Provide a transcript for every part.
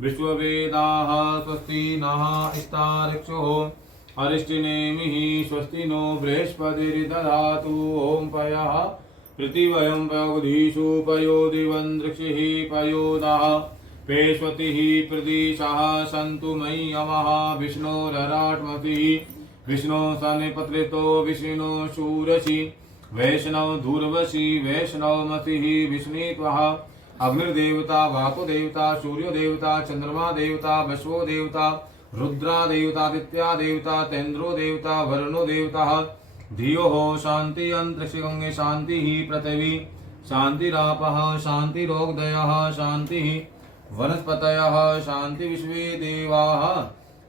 विश्ववेदाः स्वस्ति नः इस्तार्क्षो अरिष्टिनेमिः स्वस्ति नो बृहस्पतिर्दधातु ॐ पयः पृथिवयं पयोधीषु पयो दिवन्द्रक्षिः पयोदः पेष्वतिः प्रदिशः सन्तु मयि यमः विष्णोरराट्मतिः विष्णो सनिपत्रितो विष्णो शूरसि वैष्णव धूर्वसि वैष्णवमतिः विष्णुत्वः अग्निर्देवता वाको देवता सूर्यो देवता चंद्रमा देवता वैश्वो देवता रुद्रा देवता आदित्या देवता तेन्द्रो देवता वरुणो देवता धियो शांति अंतरिक्षे गंगे शांति पृथिवी शांतिरापः शांतिरोगदयः शांति वनस्पतयः शांति विश्वे देवाः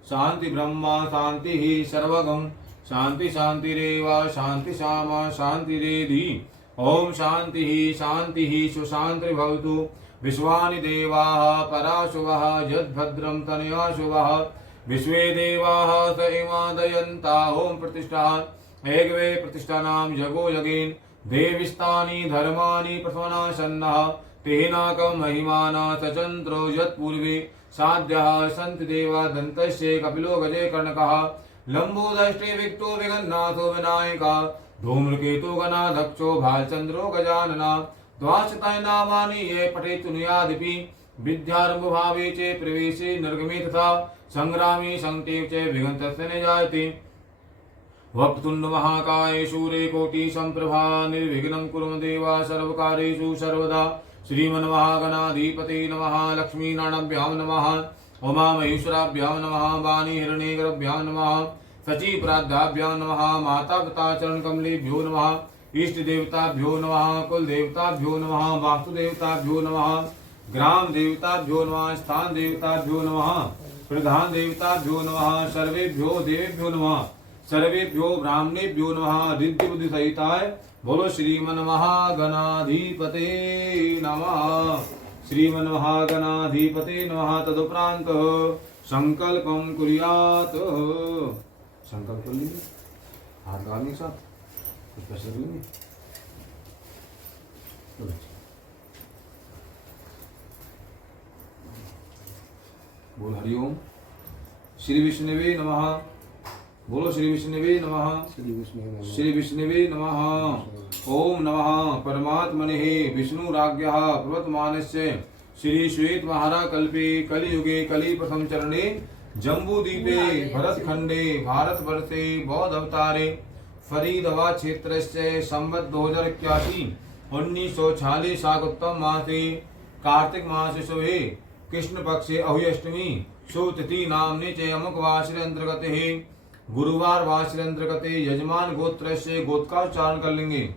शांति ब्रह्मा शांति सर्वगं शांति शांतिरेव शांति श्यामा शांतिरेधि ओम शांति सुशांतिर्भवतु विश्वानि देवाः पराशुवः यद्भद्रं तनया शुभः विश्वे देवाः स इमादयन्ता ओम प्रतिष्ठा एकवे प्रतिष्ठानां जगो यगेन देविस्तानि धर्माणि प्रथमनाशन्नः तेनाकं महिमाना सचन्द्रो यत्पूर्वे साध्यः सन्ति देवा दन्तस्य कपिलो गजे कर्णकः लंबोदष्टे विक्तो विगन्नाथो विनायका धूम्रकेतु गणाध्यक्षो भालचंद्रो गजानना द्वाशताय नामानि ये पठेतु नुयादिपि विद्यारंभ भावे चे प्रवेशे निर्गमे तथा संग्रामे संकेव च विघ्नतस्य न जायते वक्रतुंड महाकाय सूर्य कोटि संप्रभा निर्विघ्नं कुरु देवा सर्वकारेषु सर्वदा श्रीमन्महागणाधिपते नमः लक्ष्मीनारायणाभ्यां नमः उमा महेश्वराभ्यां नमः वाणी हिरण्यगर्भाभ्यां नमः सचिप्राद्याभ्यां नमः माता पिता चरण कमलेभ्यो नमः इष्ट देवताभ्यो नमः कुल देवताभ्यो नमः वास्तु देवताभ्यो नमः ग्राम देवताभ्यो नमः स्थान देवताभ्यो नमः प्रधान देवताभ्यो नमः सर्वेभ्यो देवेभ्यो नमः सर्वेभ्यो ब्राह्मणेभ्यो नमः रिद्धि बुद्धि सहिताय बोलो श्रीमन्महागणाधिपते नमः श्रीमन्महागणाधिपते नमः। तदुपरांत संकल्पं कुर्यात् संकल्प कर लीजिए हाथ लगाने के साथ कुछ पैसे रख लेंगे। बोल हरिओम श्री विष्णुवे नमः बोलो श्री विष्णुवे नमः श्री विष्णुवे नमः। ओम नमः परमात्मने विष्णुराज्ञः प्रवर्तमानस्य श्री श्वेत महाराकल्पे कलियुगे कलि प्रथम चरणे जम्बूद्वीपे भरतखंडे भारतवर्षे बौद्ध अवतारे फरीदाबाद क्षेत्रस्य संवत् 2081 1946 शाकोत्तम मासे कार्तिक मासे शुभे कृष्ण पक्षे अहुष्टमी सुतिथि नामने च अमुक वासरे अंतर्गते गुरुवार वासरे अंतर्गते यजमान गोत्र से गोत्र का उच्चारण कर लेंगे।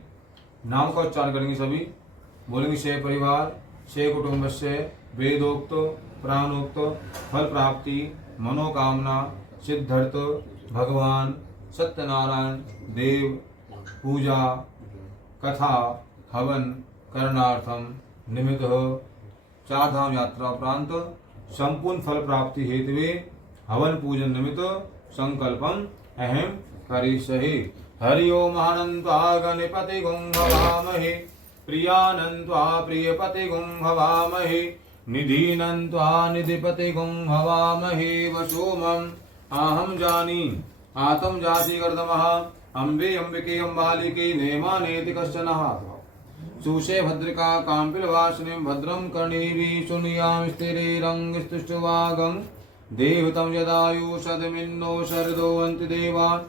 नाम का उच्चारण करेंगे सभी बोलेंगे से परिवार से कुटुंब से वेदोक्त प्राणोक्त फल प्राप्ति मनोकामना सिद्धार्थ भगवान सत्यनारायण देव पूजा कथा हवन करणार्थम निमित्त चार धाम यात्रा उपरांत संपूर्ण फल प्राप्ति हेतुवे हवन पूजन निमित्त संकल्पम अहम करिष्ये। हरि ओम आनंत्वा गणपति गुं भवामहे प्रियानंत्वा प्रियपति गुं भवामहे निधीनन्त्वा निधिपति गुं भवामहे वसोमम् आहम जानी आतम जाति गर्दमः अम्बे अम्बिके अम्बालिके नेमानेति कश्चन सुषे भद्रिका काम्पिलवासिनीं भद्रं कर्णेभिः शृणुयाम स्थिरैरङ्गस्तुष्टुवागं देवतं यदायुषदमिन्नो शरदो अन्ति देवा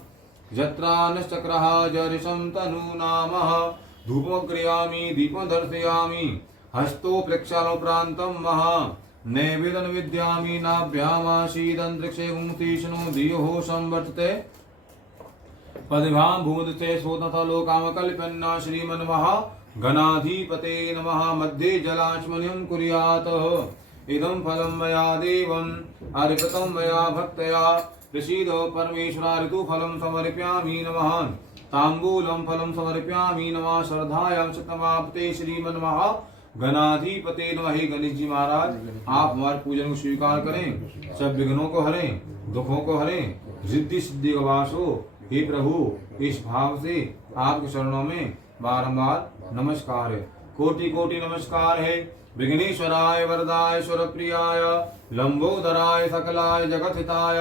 यत्रानश्चक्रः जरिषं तनूनामः धूपमग्रयामि दीपं दर्शयामि हस्तो प्रक्षालोपरान्तं महा नैवेदन विद्यामि नाभ्यामाशीदन्तरिक्षे गुंतीष्णो धियो संवर्तते पदभां भूमदते सोतथा लोकामकल्पन्ना श्रीमन्महागणाधिपते नमः। मध्ये जलाचमनीयं कुर्यात् इदं फलं मया देवम् अर्पितं मया भक्तया प्रसीद परमेश्वरा ऋतुफलं समर्पयामि नमः। ताम्बूलं फलं समर्पयामि नमः। श्रद्धायां शतमाप्ते श्रीमन्महागणाधिपते नमः। हे गणेश जी महाराज आप हमारे पूजन को स्वीकार करें, सब विघ्नों को हरें, दुखों को हरें, रिद्धि सिद्धि का वास हो। हे प्रभु इस भाव से आपके चरणों में बारंबार नमस्कार है, कोटि कोटि नमस्कार है। विघ्नेश्वराय वरदाय सुरप्रियाय लंबोदराय सकलाय जगतहिताय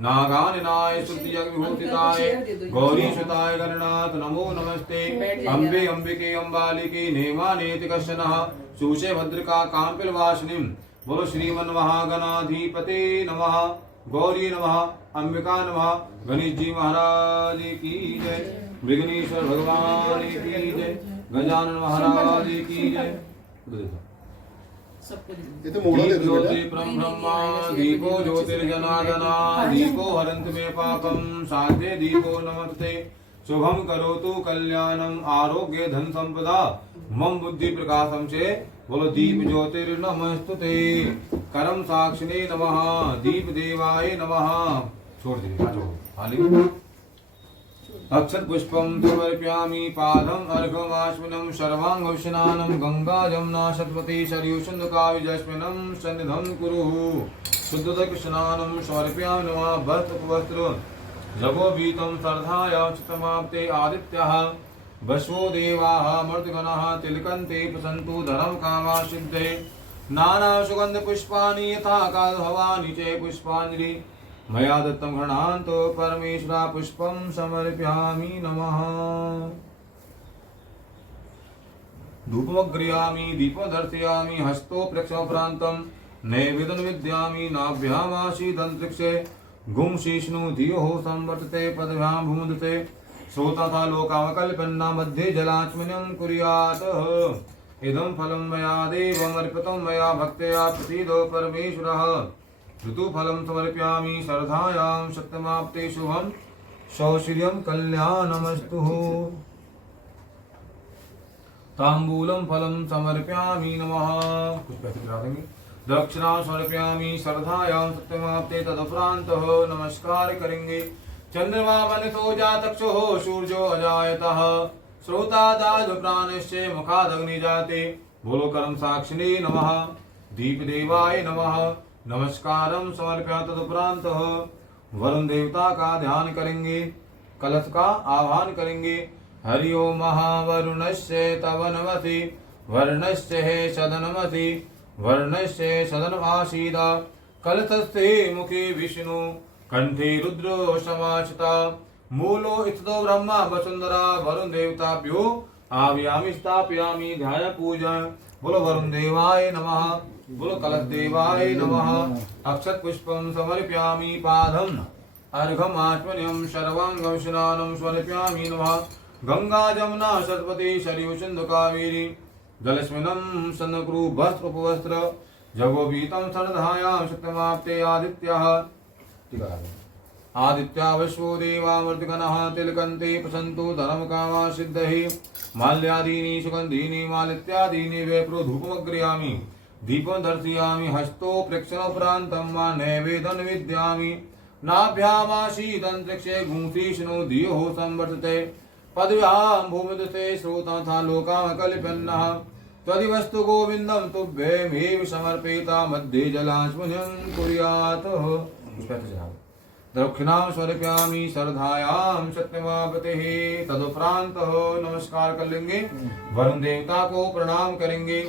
नागाननाय स्तुतिजगविभूषिताय गौरीसुताय गणनाथ नमो नमस्ते अम्बे अम्बिके अम्बालिके नेमानेति कश्चनः शूषे भद्रिका काम्पिलवासिनीं बोलो श्रीमन महागणाधिपते नमः गौरी नमः अंबिका नमः गणेश जी महाराज की जय विघ्नेश्वर भगवान की जय गजानन महाराज की जय ब्रह्मा दीपो ज्योतिर्जनार्दना दीपो हरन्त मे पापम साध्ये दीपो नमस्ते शुभम करोतु कल्याणम आरोग्य धन संपदा मम बुद्धि प्रकाशम से बोलो दीप ज्योतिर्नमस्तुते करम साक्षिणे नमः दीप देवाय नमः छोड़ दीजिए आजो अक्षत पुष्पम समर्पयामि पादम अर्घमाश्विनं सर्वांग स्नानं गंगा जमुना सरस्वती सरयू सिंधु कावेरी जस्मिनं सन्निधं कुरुः शुद्धोदक स्नानं समर्पयामि नमः वस्त्र जगोबीतं श्रद्धाया चित्तमाप्ते आदित्यः वसवो देवाः मर्तगणाः तिलकन्ते प्रसन्तु धर्म कामा सिद्धे नाना सुगंध पुष्पाणि यथा काल भवानि च पुष्पाञ्जलि मया दत्तं गृह्णान्तो परमेश्वरा पुष्पं समर्पयामि नमः धूपमग्रयामि दीपं दर्शयामि हस्तो प्रक्षोभ्रान्तं नैवेद्यं विद्यामि नाभ्यामासीदन्तरिक्षे गुंशिष्णु धियो संवर्तते पदभ्यां भूमुदते श्रोता था लोकावकल्पन्ना मध्ये जलाच्मनं कुर्यात् इदं फलं मया देवमर्पितं मया भक्त्या प्रसीदो परमेश्वरः ऋतुफलं समर्पयामि श्रद्धायां सत्यमाप्ते शुभं सौश्रियं कल्याणमस्तु ताम्बूलं फलं समर्पयामि नमः कुछ पैसे गिरा देंगे दक्षिणा समर्पयामि श्रद्धायां सत्यमाप्ते तदुपरान्तः नमस्कार करेंगे चंद्रमा वनितो जातक्षुः सूर्यो अजायतः श्रोतादाद प्राणश्चे मुखादग्नि जाते बोलो कर्म साक्षिणे नमः दीप देवाय नमः नमस्कारम समर्पयामि तदुपरान्तः वरुण देवता का ध्यान करेंगे कलश का आह्वान करेंगे हरि ओम महावरुणस्य तव नमसि वर्णस्य हे सदनमसि वर्णस्य सदनमासीद कलशस्थे मुखे विष्णु कंठे रुद्रो समाचिता मूलो स्थितो ब्रह्मा वसुंधरा वरुण देवताभ्यो आव्यामि स्थापयामि ध्याय पूजा बोलो वरुण देवाय नमः बोलो कलश देवाय नमः अक्षत पुष्पं समर्पयामि पादम अर्घमात्मन्यं सर्वांगं स्नानं समर्पयामि नमः गंगा जमुना सरस्वती सरयू सिंधु कावेरी जलस्मिनं सन्नकुरु वस्त्र उपवस्त्र जगोबीतं श्रद्धायां सत्यमाप्ते आदित्यः आदित्या वश्वो देवामर्तगणः तिलकन्ते प्रसन्तु धर्मकामा सिद्धहि माल्यादीनि सुगन्धीनि मालित्यादीनि वैप्रो धूपमग्रयामि दीपं दर्शयामि हस्तो प्रेक्षणोपरान्तं वा नैवेद्यं विद्यामि नाभ्यामासीदन्तरिक्षे गुंशीष्णु धियो संवर्तते पदव्यां भूमिदते श्रोता था लोकामकल्पन्नः त्वदिवस्तु गोविन्दं तुभ्यमेव समर्पयिता मध्ये जलास्मुनिं कुर्यात् दक्षिणां समर्पयामि श्रद्धायां सत्यमापते तदुपरान्तः नमस्कार कर लेंगे वरुण देवता को प्रणाम करेंगे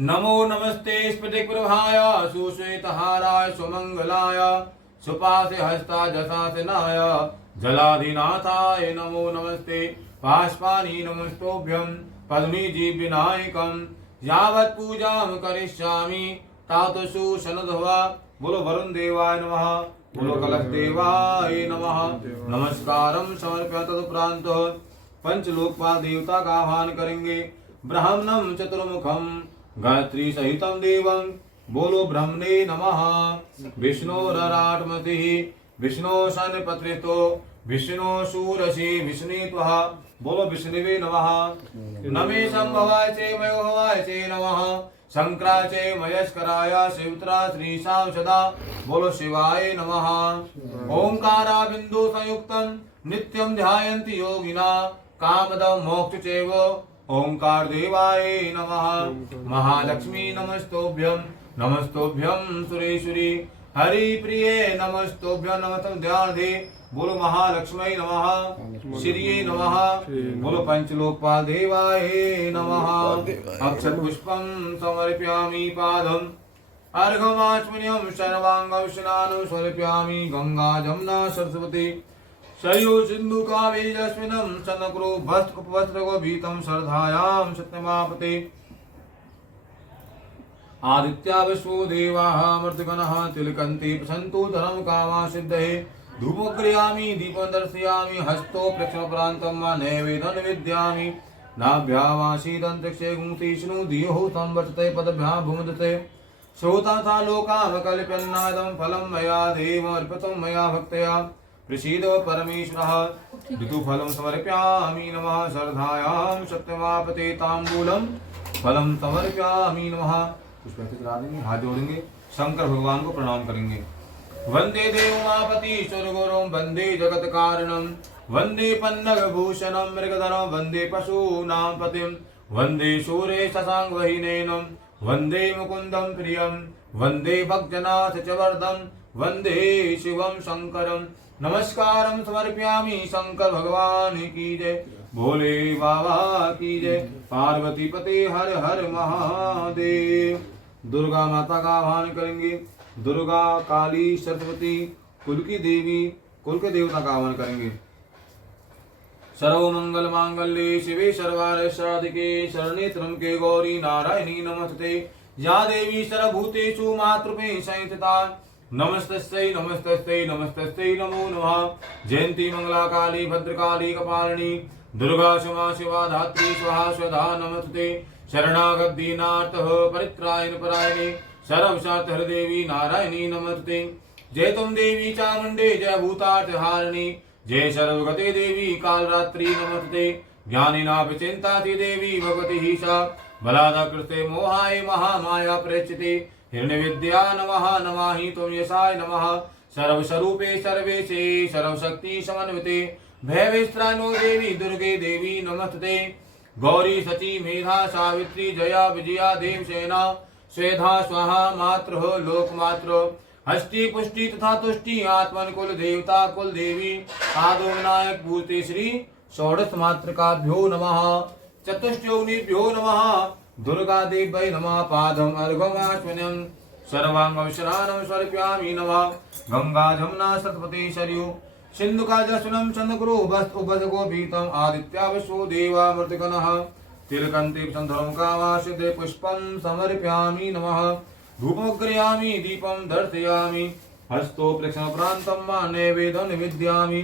नमो नमस्ते स्फटिकप्रभाय सुश्वेतहाराय सुमंगलाय सुपासे हस्ता जसासनाय जलाधिनाथाय नमो नमस्ते पाशपानि नमस्तोभ्यं पद्मीजीविनायकं यावत् पूजां करिष्यामि तात सुशनध्वा बोलो वरुण देवाय नमः बोलो कलश देवाय नमः नमस्कारं समर्पयामि तदुपरान्तः पंचलोकपाल देवता का आह्वान करेंगे ब्राह्मणं चतुर्मुखं गायत्री सहितं देवं बोलो ब्रह्मणे नमः विष्णोरराटमतिः विष्णो शनपत्रितो विष्णु शूरसि विष्णुत्वः बोलो विष्णुवे नमः नमे संभवाय चे मयो भवाय चे नमः शंकराय चे मयस्कराय शिवत्रा श्रीशां सदा बोलो शिवाय नमः ओंकारा बिंदु संयुक्तं नित्यं ध्यायन्ति योगिना कामदं मोक्ष चैव ओंकार देवाय नमः महालक्ष्मी नमस्तोभ्यं सुरेश्वरी हरि प्रिये नमस्तुभ्यं नमस्तं ध्यान दे बोलो महालक्ष्मी नमः श्रीये नमः बोलो पंचलोकपाल देवाय नमः अक्षत पुष्पं समर्पयामि पादम् अर्घमाचमनीयं सर्वांगं स्नानं समर्पयामि गंगा जमुना सरस्वती शयो सिंधु कावेरी जस्मिनं चन्द्रकुरु वस्त्रगोभीतं श्रद्धायां सत्यमापते आदित्या विश्वो देवाः मर्तगणः तिलकन्ति प्रसन्तु धर्म कामा सिद्धये धूपोग्रयामि दीपं दर्शयामि हस्तो प्रक्षपरान्तं वा नैवेदं विद्यामि नाभ्यावासीदन्तरिक्षे गुंसीष्णु धियो संवर्तते पदभ्यां भुमदते श्रोता लोकामकल्प्यन्नादं फलं मया देवमर्पितं मया भक्तया प्रसीद परमेश्वरः ऋतुफलं समर्पयामि नमः श्रद्धायां सत्यमापते ताम्बूलं फलं समर्पयामि नमः पुष्प चढ़ा देंगे हाथ जोड़ेंगे शंकर भगवान को प्रणाम करेंगे वंदे देवमापतीश्वर गुरुं वंदे जगत कारणं वंदे पन्नग भूषणं मृगधरं वंदे पशूनां पतिं वंदे शूरे शशांक वहिनेनं वंदे मुकुंदं प्रियं वंदे भक्तनाथ च वरदं वंदे शिवं शंकरं नमस्कारं समर्पयामि शंकर भगवान की जय भोले बाबा की जय पार्वती पते हर हर महादेव। दुर्गा माता का आह्वान करेंगे दुर्गा काली सरस्वती कुल की देवी कुल के देवता का आह्वान करेंगे सर्व मंगल मांगल्ये शिवे सर्वार्थ साधिके शरण्ये त्र्यंबके गौरी नारायणी नमस्ते या देवी सर्वभूतेषु मातृपे संस्थिता नमस्तस्यै नमस्तस्यै नमस्तस्यै नमो नमः जयंती मंगला काली भद्रकाली कपालिनी दुर्गा क्षमा शिवा धात्री स्वाहा स्वधा नमस्ते शरणागत दीनार्थ परित्रायण परायणे सर्वशार्थ हरदेवी नारायणी नमस्ते जय तुम देवी चामुंडे जय भूतार्थ हारिणी जय सर्वगते देवी कालरात्रि नमस्ते ज्ञानिना विचिंताति देवी भगवती हीशा बलादा कृते मोहाय महामाया प्रेक्षिते हिरण्यविद्या नमः नमाहि तुम यशाय नमः सर्वस्वरूपे सर्वेशे सर्वशक्ति समन्विते भयविस्त्रानो देवी दुर्गे देवी नमस्ते गौरी सची मेधा सावित्री जया विजया देवसेना स्वेधा स्वाहा मातृ लोकमातृ हस्ति पुष्टि तथा तुष्टि आत्मन कुल देवता कुल देवी आदो विनायक भूते श्री षोडश मातृकाभ्यो नमः चतुष्टयोनिभ्यो नमः दुर्गा देव्यै नमः पादम अर्घमाचमनीयं सर्वांगं स्नानं समर्पयामि नमः गंगा जमुना सरस्वती सरयू सिंधु का जस्वनं चंद्रकुरु वस्त्रगोभीतं आदित्या विश्वो देवा मृतगणः तिलकन्ति धर्म कामासिद्धे पुष्पं समर्पयामि नमः धूपमग्रयामि दीपं दर्शयामि हस्तो प्रक्षपरान्तं मा नैवेद्यं निवेदयामि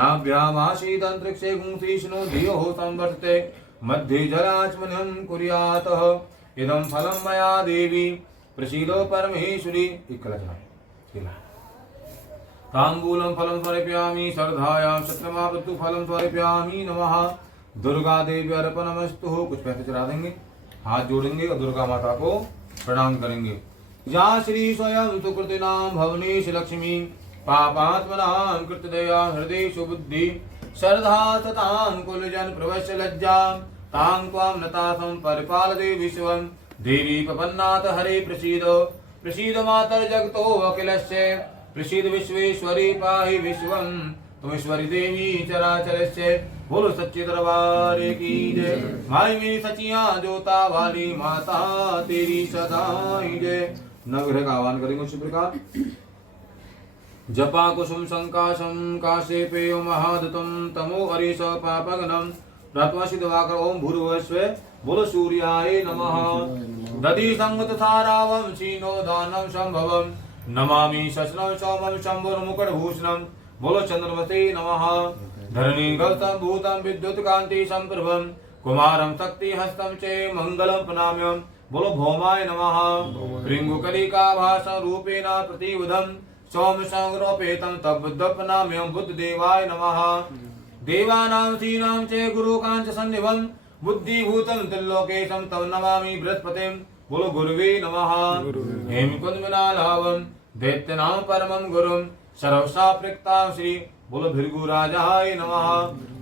नाभ्यामासीदन्तरिक्षे गुंसीष्णु धियो संवर्तते मध्ये जलाचमनीयं कुर्यातः इदं फलं मया देवी प्रसीदो परमेश्वरी ताम्बूलं फलं समर्पयामि श्रद्धायां सत्यमापतु फलं समर्पयामि नमः दुर्गा देवी अर्पणमस्तु कुछ पैसे चढ़ा देंगे हाथ जोड़ेंगे और दुर्गा माता को प्रणाम करेंगे या श्री स्वयं सुकृतिनां भवनेश लक्ष्मी पापात्मनां कृतदया हृदय सुबुद्धि श्रद्धा सतां कुलजन प्रवश्य लज्जा तां त्वां नतासं परिपालदे विश्वं देवी प्रपन्नाथ हरे प्रसीद मातर जगतो अखिलस्य प्रसीद विश्वेश्वरी पाहि विश्वं तुमेश्वरी देवी चराचरस्य बोलो सच्चे दरबार की जय माई मेरी सचिया जोता वाली माता तेरी सदाई जय। नवग्रह का आह्वान करेंगे उसी प्रकार जपा कुसुम संकाशम काशे पेयो महादतम तमो अरीश पापगनम रत्वा सिद्धवाकर ओम भूर्भुवस्व बोलो सूर्याय नमः दधि संगत सारावम क्षीणो दानम संभवम नमामि शस्त्रं सोमं शंभुर्मुकुटभूषणं बोलो चंद्रमते नमः धरणी गौतम भूतम विद्युत कांति संप्रभम कुमारं शक्ति हस्तं च मंगलम प्रणम्यम बोलो भौमाय नमः भृंगुकलिका भाषा रूपेण प्रतिबुधम सोम संग्रोपेतं तद्बुद्ध प्रणम्यम बुद्ध देवाय नमः देवानां सीनां च गुरुकांच सन्निभं बुद्धिभूतं त्रिलोकेशं तव नमामि बृहस्पतिं बोलो गुरुवे नमः हेमकुंद विनालावं दैत्यनां परमं गुरुं सर्वसा प्रेक्तां श्री बोलो भृगुराजाय नमः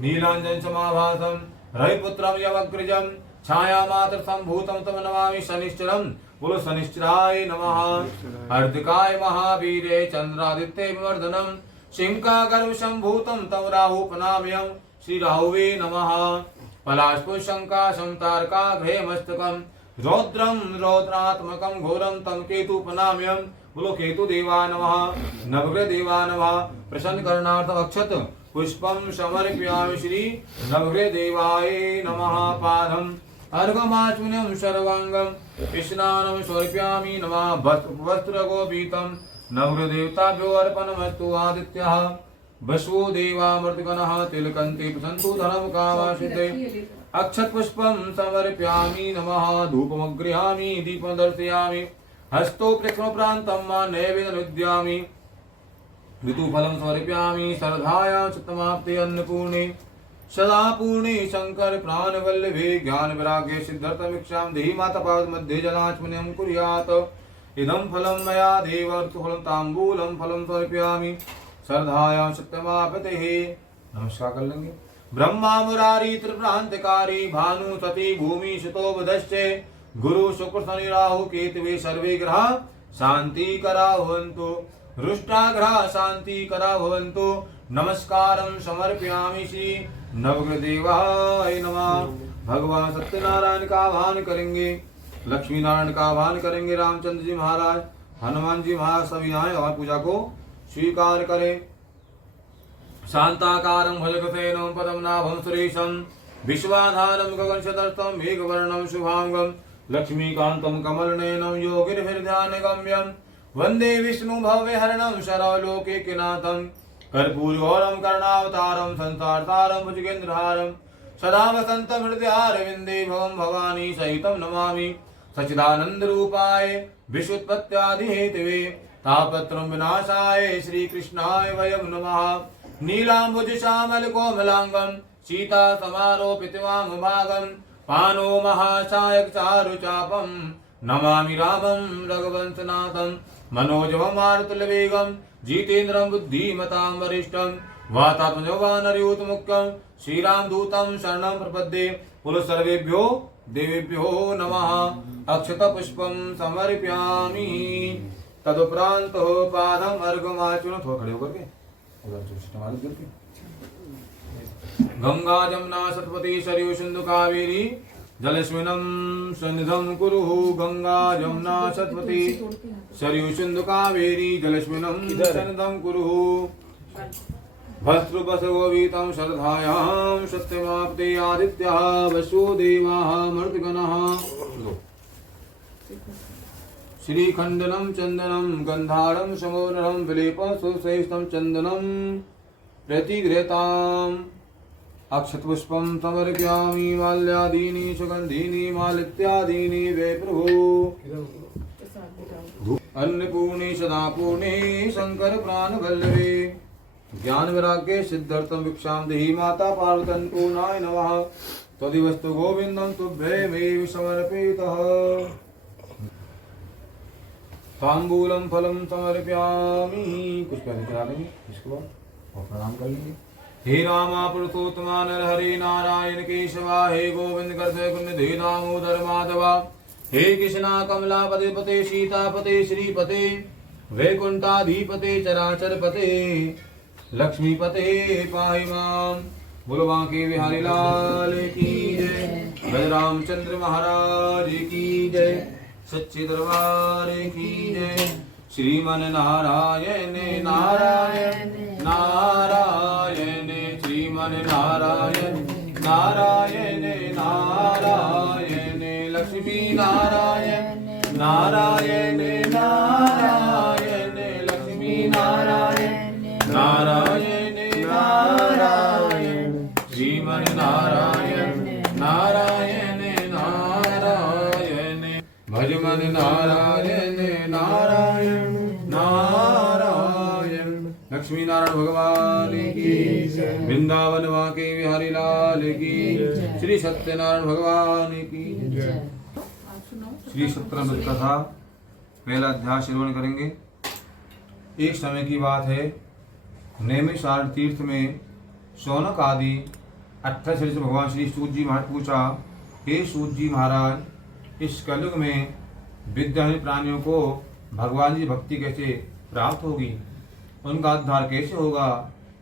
नीलांजन समाभासं रविपुत्रं यमग्रजं छाया मात्र संभूतं तम नमामि शनिश्चरं बोलो शनिश्चराय नमः। अर्धकाय महावीरे चंद्रादित्य विवर्धनम सिंहकागर्भ संभूतम तम राहुपनाम्यम श्री राहुवे नमः। पलाशपुष्पंकाशं तारकाग्रे मस्तकम रौद्रम रौद्रात्मकं घोरम तम केतुपनाम्यम बोलो केतु देवा नमः। नवग्रह देवा नमः। प्रसन्न करणार्थम अक्षत पुष्पम समर्पयामि श्री नवग्रह देवाय नमः। पादम अर्घमाचुन्यम सर्वांगम स्नानं समर्पयामि नमः। वस्त्रगोपीतं नवग्रह देवताभ्यो अर्पणमस्तु। आदित्यः वसवो देवामृतगणः तिलकन्ते प्रसन्तु धनं कामाश्रिते। अक्षत पुष्पं समर्पयामि नमः। धूपमग्रहामि दीपं दर्शयामि हस्तो प्रक्षणप्रान्तं मा नैवेद्यमुद्यामि। ऋतुफलं समर्पयामि श्रद्धायां सप्तमाप्ते अन्नपूर्णे सदा पूर्णे शंकर प्राणवल्लभे ज्ञान वैराग्य सिद्ध्यर्थमीक्षां देहि माता पाद मध्ये जलाचमनीयं कुर्यात्। इदं फलं मया देव ऋतुफलं ताम्बूलं फलं समर्पयामि श्रद्धायां सत्यमापते। नमस्कार कर लेंगे। ब्रह्मा मुरारी त्रिप्रांतकारी भानु सती भूमि सुतो बधश्चे गुरु शुक्र शनि राहु केतवे सर्वे ग्रह शांति करा भवन्तु। रुष्टाग्रह शांति करा भवन्तु। नमस्कारं समर्पयामि श्री नवग्रह देवाय नमः। भगवान सत्यनारायण का आह्वान करेंगे, लक्ष्मी नारायण का आह्वान करेंगे, रामचंद्र जी महाराज, हनुमान जी महाराज सभी आए और पूजा को स्वीकार करें। शांताकारं भुजगशयनं पद्मनाभं सुरेशं विश्वाधारं गगनसदृशं मेघवर्णं शुभांगं लक्ष्मीकान्तं कमलनयनं योगिभिर्ध्यानगम्यं वन्दे विष्णु भवहरणं शरवलोकैकनाथं कर्पूरगौरं करुणावतारं संसारसारं भुजगेन्द्रहारं सदा वसन्तं हृदयारविन्दे भवं भवानी सहितं नमामि। सच्चिदानन्दरूपाय विश्वोत्पत्त्यादिहेतवे तापत्रं विनाशाय श्रीकृष्णाय वयं नमः। नीलाम्बुज श्यामल कोमलांगं सीता समारोपितवामभागं पानो महासायक चारुचापं नमामि रामं रघुवंशनाथं। मनोजवं मारुतुल्यवेगं जितेन्द्रं बुद्धिमतां वरिष्ठं वातात्मजं वानरयूतमुख्यं श्रीरामदूतं शरणं प्रपद्ये। कुल सर्वेभ्यो देवेभ्यो नमः। अक्षतपुष्पं समर्पयामि। तदुपरांत पादम अर्घमाचुन थोड़ा खड़े होकर के गंगा जमुना सरस्वती सरयू सिंधु कावेरी जलस्मिनं सन्निधं कुरु। गंगा जमुना सरस्वती सरयू सिंधु कावेरी जलस्मिनं सन्निधं कुरु। भस्त्रुपसगोवीतं श्रद्धायां सत्यमाप्ते। आदित्यः वसो देवाः मरुद्गणः श्रीखण्डनं चन्दनं गन्धारं समोदरं विलेपं सुश्रेष्ठं चन्दनं प्रतिगृहताम्। अक्षतपुष्पं समर्पयामि माल्यादीनि सुगन्धीनि मालित्यादीनि वे प्रभो। अन्नपूर्णे सदा पूर्णे शंकर प्राणवल्लभे ज्ञान वैराग्य सिद्ध्यर्थं भिक्षां देहि माता पार्वतन्पूर्णाय नमः। तदिवस्तु गोविन्दं तुभ्यमेव समर्पितः। तांबूलम फलम समर्पयामि। कुछ पैसे चला देंगे इसके बाद और प्रणाम कर लेंगे। हे रामा पुरुषोत्तमा नर हरे नारायण केशवा हे गोविंद करते पुण्य दामोदर माधवा हे कृष्णा कमलापते पते सीतापते श्रीपते वैकुंठाधिपते चराचर पते लक्ष्मीपते पाहि मां। बोलो बांके बिहारी लाल की जय। बलरामचंद्र महाराज की जय। सच्चे दरबार की जय। श्रीमन नारायण नारायण नारायण श्रीमन नारायण नारायण नारायण लक्ष्मी नारायण नारायण नारायण लक्ष्मी नारायण नारायण नारायण श्रीमन नारायण नारायण नारायण भजमन नारायण नारायण नारायण। लक्ष्मी नारायण भगवान की, वृंदावन वाके बिहारी लाल की, श्री सत्यनारायण भगवान की। श्री सत्यनारायण कथा पहला अध्याय श्रवण करेंगे। एक समय की बात है, नैमिषारण्य तीर्थ में शौनक आदि 18 से भगवान श्री सूत जी महाराज पूछा, हे सूत जी महाराज, इस कलयुग में विद्याहीन प्राणियों को भगवान जी भक्ति कैसे प्राप्त होगी, उनका उद्धार कैसे होगा।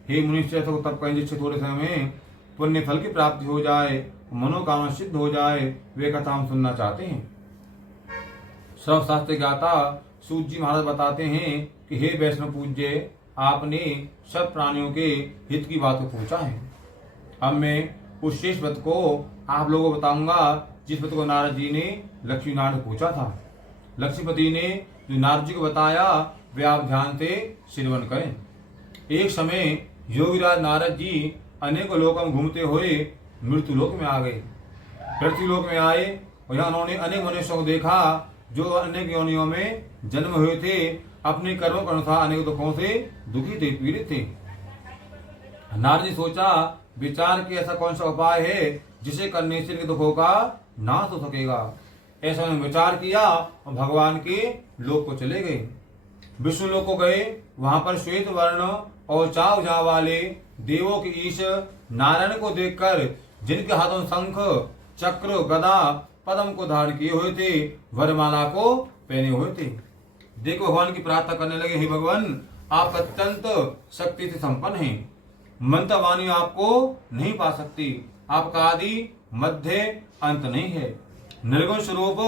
हे मनुष्य, तो तब कहें जिससे थोड़े समय में पुण्य फल की प्राप्ति हो जाए, मनोकामना सिद्ध हो जाए, वे कथा हम सुनना चाहते हैं। सर्वशास्त्र ज्ञाता सूत जी महाराज बताते हैं कि हे वैष्णव पूज्य, आपने सब प्राणियों के हित की बात को पूछा है। अब मैं उस शेष व्रत को आप लोगों को बताऊंगा जिस व्रत को नारद जी ने लक्ष्मी नारायण से पूछा था। लक्ष्मीपति ने जो नारद जी को बताया वे आप ध्यान से श्रवण करें। एक समय योगीराज नारद जी अनेकों लोकों में घूमते हुए मृत्यु लोक में आ गए। पृथ्वी लोक में आए और यहाँ उन्होंने अनेक मनुष्यों को देखा जो अनेक योनियों में जन्म हुए थे, अपने कर्मों के अनुसार अनेक दुखों से दुखी थे, पीड़ित थे। नारद जी सोचा, विचार कि ऐसा कौन सा उपाय है जिसे करने से इनके दुखों का नाश हो सकेगा। ऐसा उन्होंने विचार किया और भगवान के लोक को चले गए। विष्णु लोक को गए। वहां पर श्वेत वर्ण और चाव भुजा वाले देवों के ईश नारायण को देखकर, जिनके हाथों शंख चक्र गदा पद्म को धारण किए हुए थे, वरमाला को पहने हुए थे, देखो भगवान की प्रार्थना करने लगे, हे भगवान, आप अत्यंत शक्ति से संपन्न हैं, मंत्र वाणी आपको नहीं पा सकती, आपका आदि मध्य अंत नहीं है। निर्गुण स्वरूप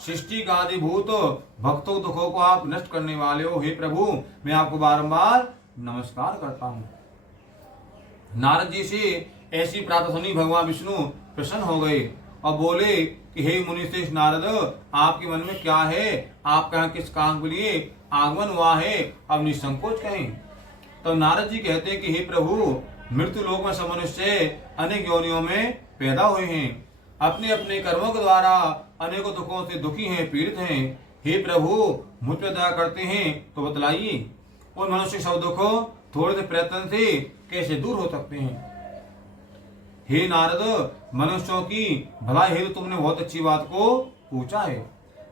सृष्टि का आदिभूत भक्तों दुखों को आप नष्ट करने वाले हो। हे प्रभु, मैं आपको बारंबार नमस्कार करता हूँ। नारद जी से ऐसी प्रार्थना सुनी भगवान विष्णु प्रसन्न हो गए और बोले कि हे मुनिश्रेष्ठ नारद, आपके मन में क्या है, आपका यहाँ किस काम के लिए आगमन हुआ है, अब निसंकोच कहें। तो नारद जी कहते हैं कि हे प्रभु, मृत्यु लोक में सब मनुष्य अनेक योनियों में पैदा हुए हैं, अपने अपने कर्मों के द्वारा अनेकों दुखों से दुखी हैं, पीड़ित हैं। हे प्रभु, मुझ पर दया करते हैं तो बतलाइए, उन मनुष्य सब दुखों थोड़े से प्रयत्न से कैसे दूर हो सकते हैं। हे नारद, मनुष्यों की भलाई हेतु तुमने बहुत अच्छी बात को पूछा है।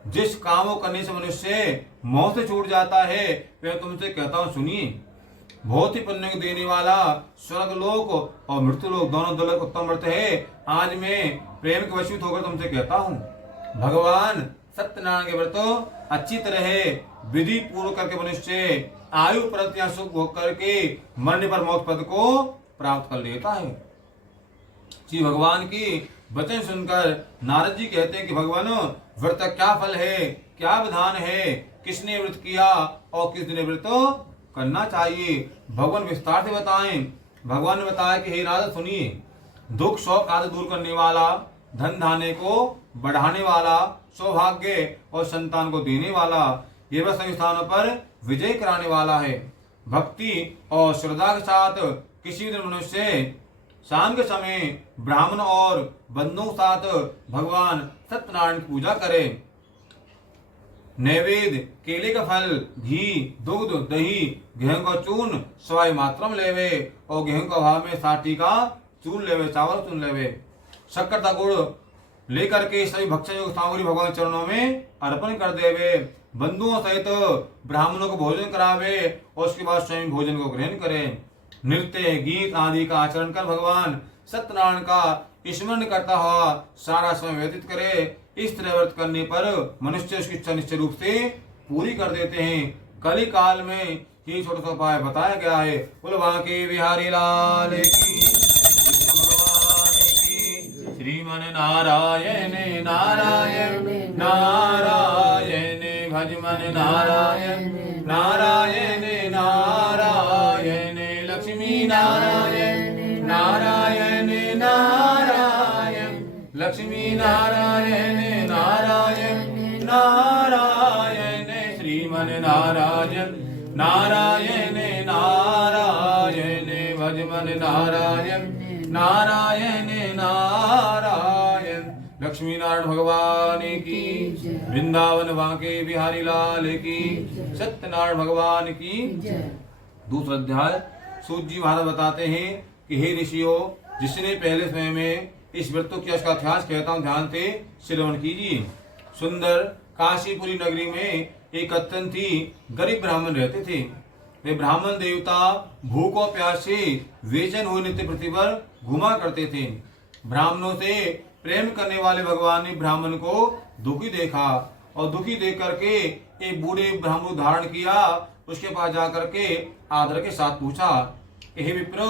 जिस काम को करने से मनुष्य मौत से छूट जाता है, वह तुमसे कहता हूँ सुनिए। बहुत ही पुण्य को देने वाला स्वर्ग लोक और मृत्यु लोक दोनों दल उत्तम व्रत है। आज मैं प्रेम के वशीभूत होकर तुमसे कहता हूँ, भगवान सत्यनारायण के व्रत अच्छी तरह विधि पूर्व करके मनुष्य आयु परत या सुख भोग करके मरने पर मोक्ष पद को प्राप्त कर लेता है। श्री भगवान की वचन सुनकर नारद जी कहते हैं कि भगवान, व्रत क्या फल है, क्या विधान है, किसने व्रत किया और किस दिन व्रत करना चाहिए, भगवान विस्तार से बताएं। भगवान ने बताया कि हे नारद सुनिए, दुख शोक आदि दूर करने वाला, धन धान्य को बढ़ाने वाला, सौभाग्य और संतान को देने वाला, ये वह सभी स्थानों पर विजय कराने वाला है। भक्ति और श्रद्धा के साथ किसी दिन मनुष्य शाम के समय ब्राह्मण और बंधुओं के साथ भगवान सत्यनारायण की पूजा करे। नैवेद्य केले का फल, घी, दूध, दही, गेहूं का चून सवाई मात्रा में लेवे और गेहूं का भाव में 60 का चून लेवे, चावल चून लेवे। शक्कर का गुड़ लेकर के सभी भक्षण योग्य सामग्री भगवान चरणों में अर्पण कर देवे। बंधुओं सहित ब्राह्मणों को भोजन करावे और उसके बाद स्वयं भोजन को ग्रहण करें। नृत्य गीत आदि का आचरण कर भगवान सत्यनारायण का स्मरण करता हुआ सारा समय व्यतीत करे। इस तरह व्रत करने पर मनुष्य उसकी इच्छा निश्चय रूप से पूरी कर देते हैं। कली काल में ये छोटा सा उपाय बताया गया है। बोलो बांके बिहारी लाल की, भगवान की। श्रीमन नारायण नारायण नारायण, भजमन नारायण नारायण नारायण, लक्ष्मी नारायण नारायण नारायण, लक्ष्मी नारायण नारायण नारायण, श्रीमन नारायण नारायण नारायण, भजमन नारायण नारायण नारायण। लक्ष्मी नारायण भगवान की, वृंदावन बांके बिहारी लाल की, सत्यनारायण भगवान की। दूसरा अध्याय सूत जी महाराज बताते हैं कि हे ऋषियों, जिसने पहले समय में इस व्रत को किया उसका इतिहास कहता हूँ, ध्यान से श्रवण कीजिए। सुंदर काशीपुरी नगरी में एक अत्यंत ही गरीब ब्राह्मण रहते थे। वे ब्राह्मण देवता भूख और प्यास से वेचन हुए नित्य पृथ्वी पर घुमा करते थे। ब्राह्मणों से प्रेम करने वाले भगवान ने ब्राह्मण को दुखी देखा और दुखी देख करके एक बूढ़े ब्राह्मण को धारण किया। उसके पास जाकर के आदर के साथ पूछा, हे विप्र,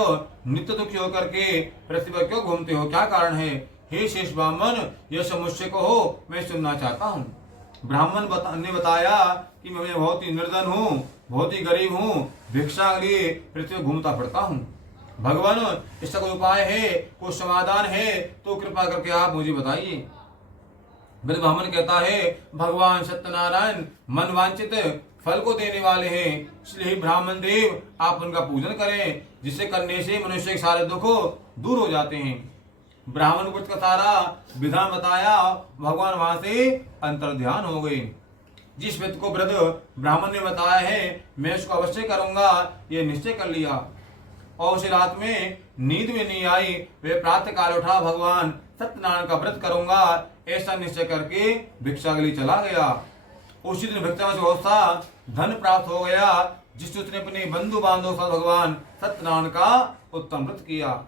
नित्य दुखी होकर के पृथ्वी पर क्यों घूमते हो, क्या कारण है? हे शेष ब्राह्मण, यह सब मुझसे कहो, मैं सुनना चाहता हूँ। ब्राह्मण ने बताया कि मैं बहुत ही निर्धन हूँ, बहुत ही गरीब हूँ, भिक्षा के लिए पृथ्वी पर घूमता फिरता हूँ। भगवान, इसका कोई उपाय है, कोई समाधान है तो कृपा करके आप मुझे बताइए। वृद्ध ब्राह्मण कहता है, भगवान सत्यनारायण मन वांछित फल को देने वाले हैं, इसलिए ब्राह्मण देव आप उनका पूजन करें, जिसे करने से मनुष्य के सारे दुख दूर हो जाते हैं। ब्राह्मण को का सारा विधान बताया। भगवान वहां से अंतर ध्यान हो गए। जिस व्यक्ति को वृद्ध ब्राह्मण ने बताया है, मैं उसको अवश्य करूंगा, ये निश्चय कर लिया। और उसी रात में नींद में नहीं आई। वे प्रातः काल उठा, भगवान सत्यनारायण का व्रत करूंगा, ऐसा निश्चय करके भिक्षा के लिए चला गया। उसी दिन भिक्षा से बहुत सा धन प्राप्त हो गया, जिससे उसने अपने बंधु बांधव साथ भगवान सत्यनारायण का उत्तम व्रत किया।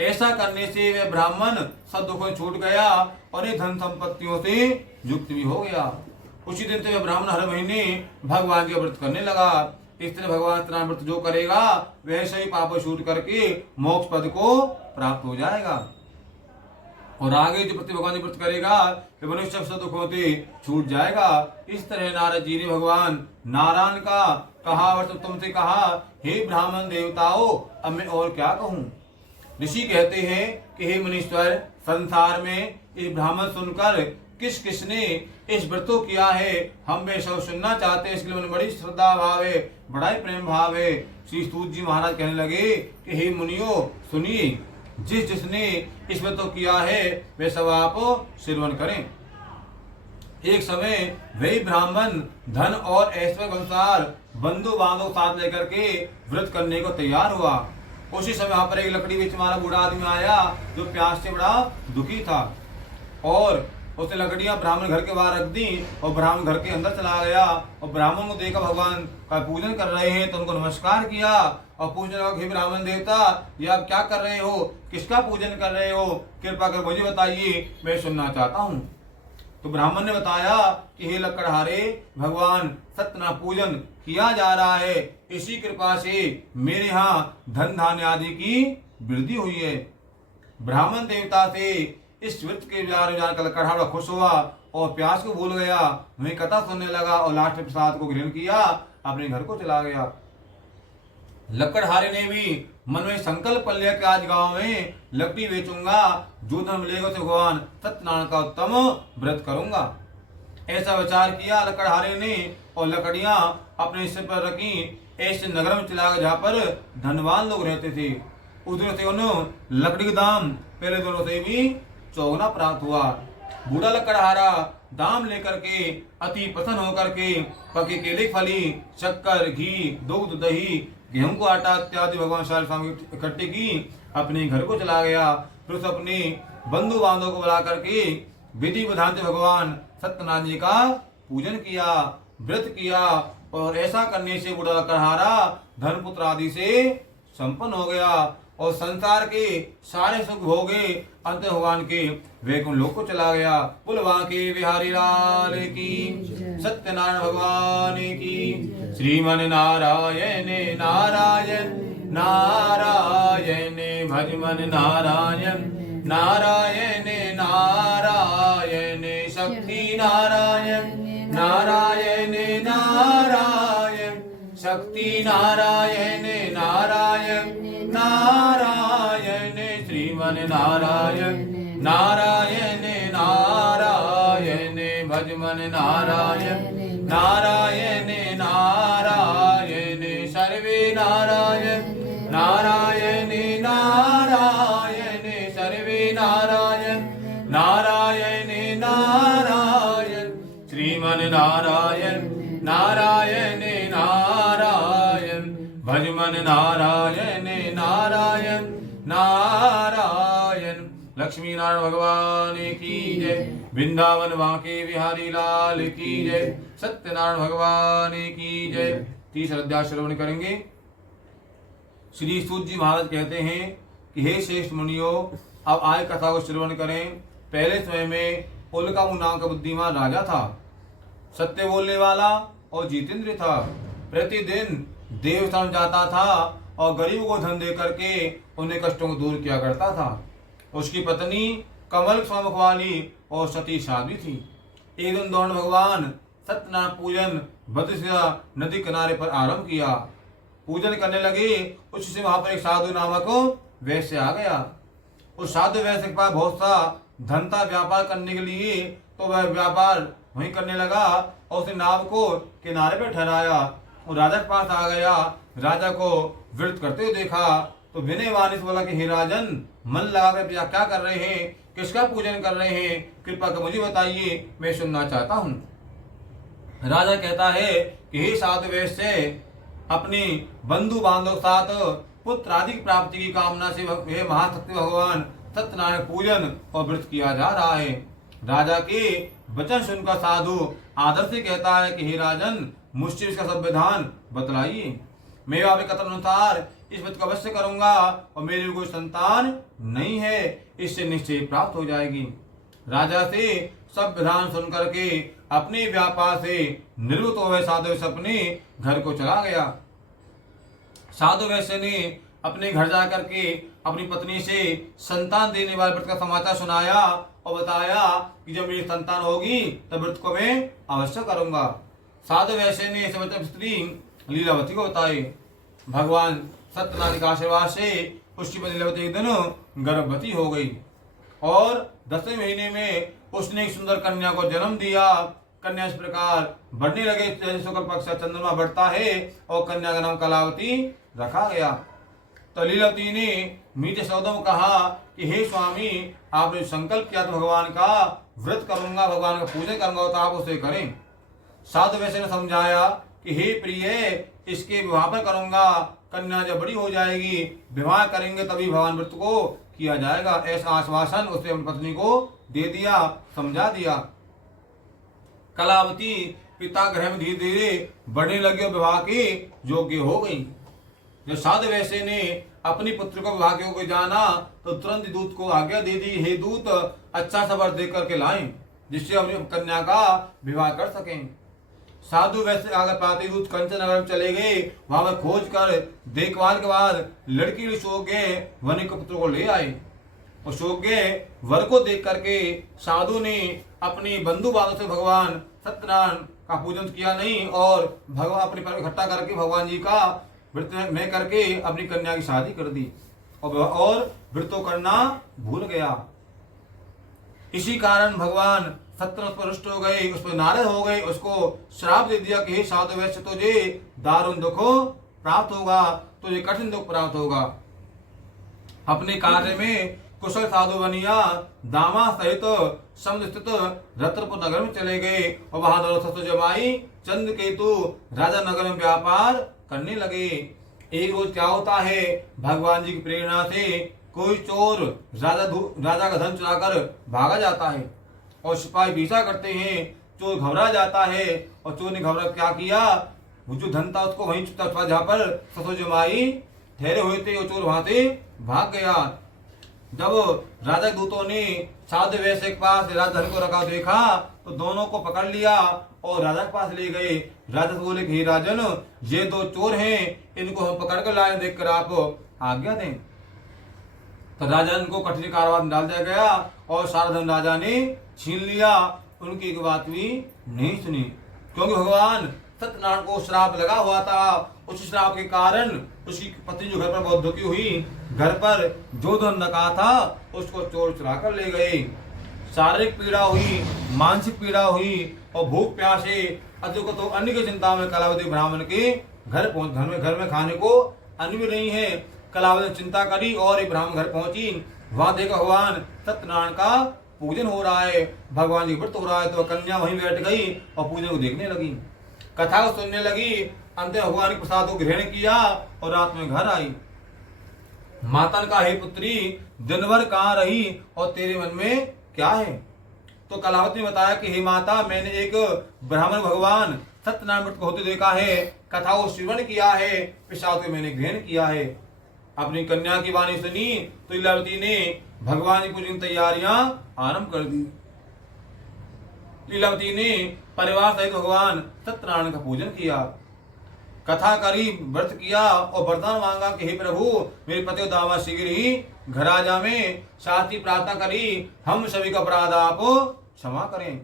ऐसा करने से वह ब्राह्मण सब दुखों छूट गया और ये धन संपत्तियों से युक्त भी हो गया। उसी दिन से वह ब्राह्मण हर महीने भगवान के व्रत करने लगा। इस तरह भगवान सत्यनारायण व्रत जो करेगा वह सही पाप छूट करके मोक्ष पद को प्राप्त हो जाएगा। और आगे जो प्रति भगवान व्रत करेगा वह मनुष्य सब दुखों से छूट जाएगा। इस तरह नारद जी ने भगवान नारायण का कहा और तुमसे कहा, हे ब्राह्मण देवताओं, अब मैं और क्या कहूँ। ऋषि कहते हैं कि हे मुनीश्वर, संसार में इस ब्राह्मण सुनकर किस किसने इस व्रत को किया है, हम वे सब सुनना चाहते हैं। इसके लिए बड़ी श्रद्धा भाव है, बड़ा ही प्रेम भाव है। श्री सूत जी महाराज कहने लगे कि हे मुनियो सुनिए, जिसने इस व्रत को किया है वे सब आप श्रवण करें। एक समय वही ब्राह्मण धन और ऐश्वर्य अनुसार बंधु बांधव साथ लेकर के व्रत करने को तैयार हुआ। उसी समय वहां पर एक लकड़ी बेच मारा बूढ़ा आदमी आया, जो प्यास से बड़ा दुखी था, और उसने लकड़ियां ब्राह्मण घर के बाहर रख दी और ब्राह्मण घर के अंदर चला गया। और ब्राह्मण को देखा भगवान का पूजन कर रहे हैं तो उनको नमस्कार किया और पूछने लगा, हे ब्राह्मण देवता, ये आप क्या कर रहे हो, किसका पूजन कर रहे हो, कृपा कर मुझे बताइए, मैं सुनना चाहता हूँ। तो ब्राह्मण ने बताया कि हे लकड़हारे, भगवान सत्यनारायण पूजन किया जा रहा है, इसी कृपा से मेरे यहाँ धन धान्य आदि की वृद्धि हुई है। ब्राह्मण देवता से इस व्रत के बारे में जानकर लकड़हारा खुश हुआ और प्यास को भूल गया, वही कथा सुनने लगा और लास्ट में प्रसाद को ग्रहण किया, अपने घर को चला गया। लकड़हारे ने भी मन में संकल्प कर लिया कि आज गांव में लकड़ी बेचूंगा, जो धन मिलेगा तो भगवान सत्यनारायण का उत्तम व्रत करूंगा। ऐसा विचार किया लकड़हारे ने और लकड़ियां अपने सिर पर रखी। ऐसे नगर में चला गया जहाँ पर धनवान लोग रहते थे। उस दिन से उन्होंने लकड़ी का दाम पहले दोनों से भी चौगुना प्राप्त हुआ। बूढ़ा लकड़हारा दाम लेकर के अति प्रसन्न होकर के पके केले फली, शक्कर, घी, दुग्ध, दही, गेहूं को आटा इत्यादि भगवान सारी सामग्री इकट्ठी की, अपने घर को चला गया। फिर उस अपने बंधु बांधव को बुला करके विधि विधान से भगवान सत्यनारायण जी का पूजन किया, व्रत किया, और ऐसा करने से बूढ़ा लकड़हारा धन पुत्र आदि से संपन्न हो गया और संसार के सारे सुख भोगे अंत भगवान के वैकुंठ लोक को चला गया। बुलवा के बिहारी लाल की, सत्यनारायण भगवान की। श्रीमन नारायण नारायण नारायण भजमन नारायण नारायण नारायण शक्ति नारायण नारायण नारायण शक्ति नारायण नारायण नारायण श्रीमन नारायण नारायण नारायण भजमन नारायण नारायण नारायण सर्वे नारायण नारायण नारायण सर्वे नारायण नारायण नारायण श्रीमन नारायण नारायण नारायण भजमन नारायण नारायण नारायण। लक्ष्मी नारायण भगवान की जय। वृंदावन बांके बिहारी लाल की जय। सत्यनारायण भगवान की जय। तीसरा अध्याय श्रवण करेंगे। श्री सूत जी महाराज कहते हैं कि हे श्रेष्ठ मुनियों, अब आय कथा को श्रवण करें। पहले समय में उल्का नाम का बुद्धिमान राजा था। सत्य बोलने वाला और जितेंद्र था। प्रतिदिन देवस्थान जाता था और गरीबों को धन दे करके उन्हें कष्टों को दूर किया करता था। उसकी पत्नी कमल स्वमुख वाली और सती साध्वी थी। एक दिन दोनों भगवान सत्यनारायण पूजन भद्रशिला नदी किनारे पर आरंभ किया। पूजन करने लगे, उससे वहां पर एक साधु नामक वैश्य आ गया। उस साधु वैश्य के पास बहुत सा धन था व्यापार करने के लिए, तो वह व्यापार वहीं करने लगा और उसने नाव को किनारे पर ठहराया और राजा के पास आ गया। राजा को व्रत करते हुए देखा तो विनय वाणी से बोला कि हे राजन, मन लगाकर क्या कर रहे हैं, किसका पूजन कर रहे हैं, कृपा कर मुझे बताइए, मैं सुनना चाहता हूँ। राजा कहता है कि हे साधु वैश्य, अपने बंधु बांधव साथ पुत्र आदि की प्राप्ति की कामना से हे महाशक्ति भगवान सत्यनारायण पूजन और व्रत किया जा रहा है। राजा के वचन सुनकर साधु आदर से कहता है कि हे राजन, मुझसे इसका संविधान बतलाइए। मैं आपके कथन अनुसार इस व्रत को अवश्य करूंगा और मेरी कोई संतान नहीं है, इससे निश्चय प्राप्त हो जाएगी। राजा से सब विधान सुन करके अपने व्यापार से निवृत्त हुए साधु वैश्य अपने घर को चला गया। साधु वैश्य ने अपने घर जाकर के अपनी पत्नी से संतान देने वाले व्रत का समाचार सुनाया और बताया कि जब मेरी संतान होगी तब व्रत को मैं अवश्य करूंगा। साधु वैश्य ने स्त्री लीलावती को बताए। भगवान सत्यनारायण के आशीर्वाद से उसकी पत्नी लीलावती एक दिन गर्भवती हो गई और 10वें महीने में उसने एक सुंदर कन्या को जन्म दिया। कन्या इस प्रकार बढ़ने लगे जैसे शुक्ल पक्ष का चंद्रमा बढ़ता है और कन्या का नाम कलावती रखा गया। तो लीलावती ने मीठे शब्दों में कहा कि हे स्वामी, आपने संकल्प किया तो भगवान का व्रत करूंगा, भगवान का पूजन करूंगा, तो आप उसे करें। साधु वैश्य ने समझाया कि हे प्रिय, इसके विवाह पर करूंगा, कन्या जब बड़ी हो जाएगी विवाह करेंगे तभी भगवान व्रत को किया जाएगा। ऐसा आश्वासन उसने अपनी पत्नी को दे दिया, समझा दिया। कलावती पिता गृह में धीरे धीरे बढ़ने लगी और विवाह के योग्य हो गई। जब साधु वैश्य ने अपनी पुत्र को विवाह के योग्य जाना तो तुरंत दूत को आज्ञा दे दी, हे दूत, अच्छा सा वर दे करके लाएं जिससे अपनी कन्या का विवाह कर सकें। साधु वैश्य आगे पाते दूत कंचन नगर में चले गए। वहां पर खोज कर देखभाल के बाद लड़की शोक गए वनी के पुत्र को ले आए और शोक गए वर को देख करके साधु ने अपनी बंधु बांधव से भगवान सत्यनारायण का पूजन किया नहीं और भगवान अपने पर इकट्ठा करके भगवान जी का व्रत में करके अपनी कन्या की शादी कर दी और व्रतों करना भूल गया। इसी कारण भगवान सत्यनारायण पर रुष्ट हो गए, उस पर नाराज हो गए, उसको श्राप दे दिया कि हे साधु वैश्य, तुझे दारुण दुख प्राप्त होगा, तुझे कठिन दुख प्राप्त होगा। अपने कार्य में कुशल साधु बनिया दामा सहित समुद्र स्थित रत्नपुर नगर में चले गए और वहां दोनों ससुर जमाई चंद्रकेतु राजा नगर में व्यापार करने लगे। एक रोज क्या होता है, भगवान जी की प्रेरणा से कोई चोर राजा का धन चुराकर भागा जाता है और सिपाही पीछा करते हैं। चोर घबरा जाता है और चोर ने घबरा क्या किया, वो जो धन था उसको वहीं चुपचाप जहाँ पर ससुर जमाई ठहरे हुए थे, वो चोर वहां से भाग गया। जब राजा दूतों ने साधु वैश्य के पास राजधन को रखा देखा तो दोनों को पकड़ लिया और राजा के पास ले गए। राजा से बोले कि राजन, ये दो चोर हैं, इनको हम पकड़ कर लाए, देखकर आप आज्ञा दें। तो राजा को कठिन कारावास में डाल दिया गया और सारा धन राजा ने छीन लिया। उनकी एक बात भी नहीं सुनी क्योंकि भगवान सत्यनारायण को श्राप लगा हुआ था। उस श्राप के कारण उसकी पत्नी जो घर पर बहुत दुखी हुई, घर पर जो धन रखा था उसको चोर चुरा कर ले गए। शारीरिक पीड़ा हुई, मानसिक पीड़ा हुई और भूख प्यासे अधिक तो अन्य की चिंता में कलावती ब्राह्मण के घर में खाने को अन्न भी नहीं है। कलावती ने चिंता करी और एक ब्राह्मण घर पहुंची। वहां देखा भगवान सत्यनारायण का पूजन हो रहा है, भगवान जी व्रत हो रहा है, तो कन्या वहीं बैठ गई और पूजन को देखने लगी, कथा को सुनने लगी। अंत भगवान के प्रसाद को ग्रहण किया और रात में घर आई। माता ने कहा, हे पुत्री, दिन भर कहाँ रही और तेरे मन में क्या है? तो कलावती ने बताया कि हे माता, मैंने एक ब्राह्मण भगवान सत्यनारायण व्रत को होते देखा है, कथा को श्रवण किया है, प्रसाद को मैंने ग्रहण किया है। अपनी कन्या की वाणी सुनी तो लीलावती ने भगवान की पूजन तैयारियां आरंभ कर दी। लीलावती ने परिवार सहित भगवान सत्यनारायण का पूजन किया, कथा करी, व्रत किया और वरदान मांगा कि हे प्रभु मेरे पति और दामाद शीघ्र ही घर आ जावें। साथ ही प्रार्थना करी हम सभी का अपराध आप क्षमा करें।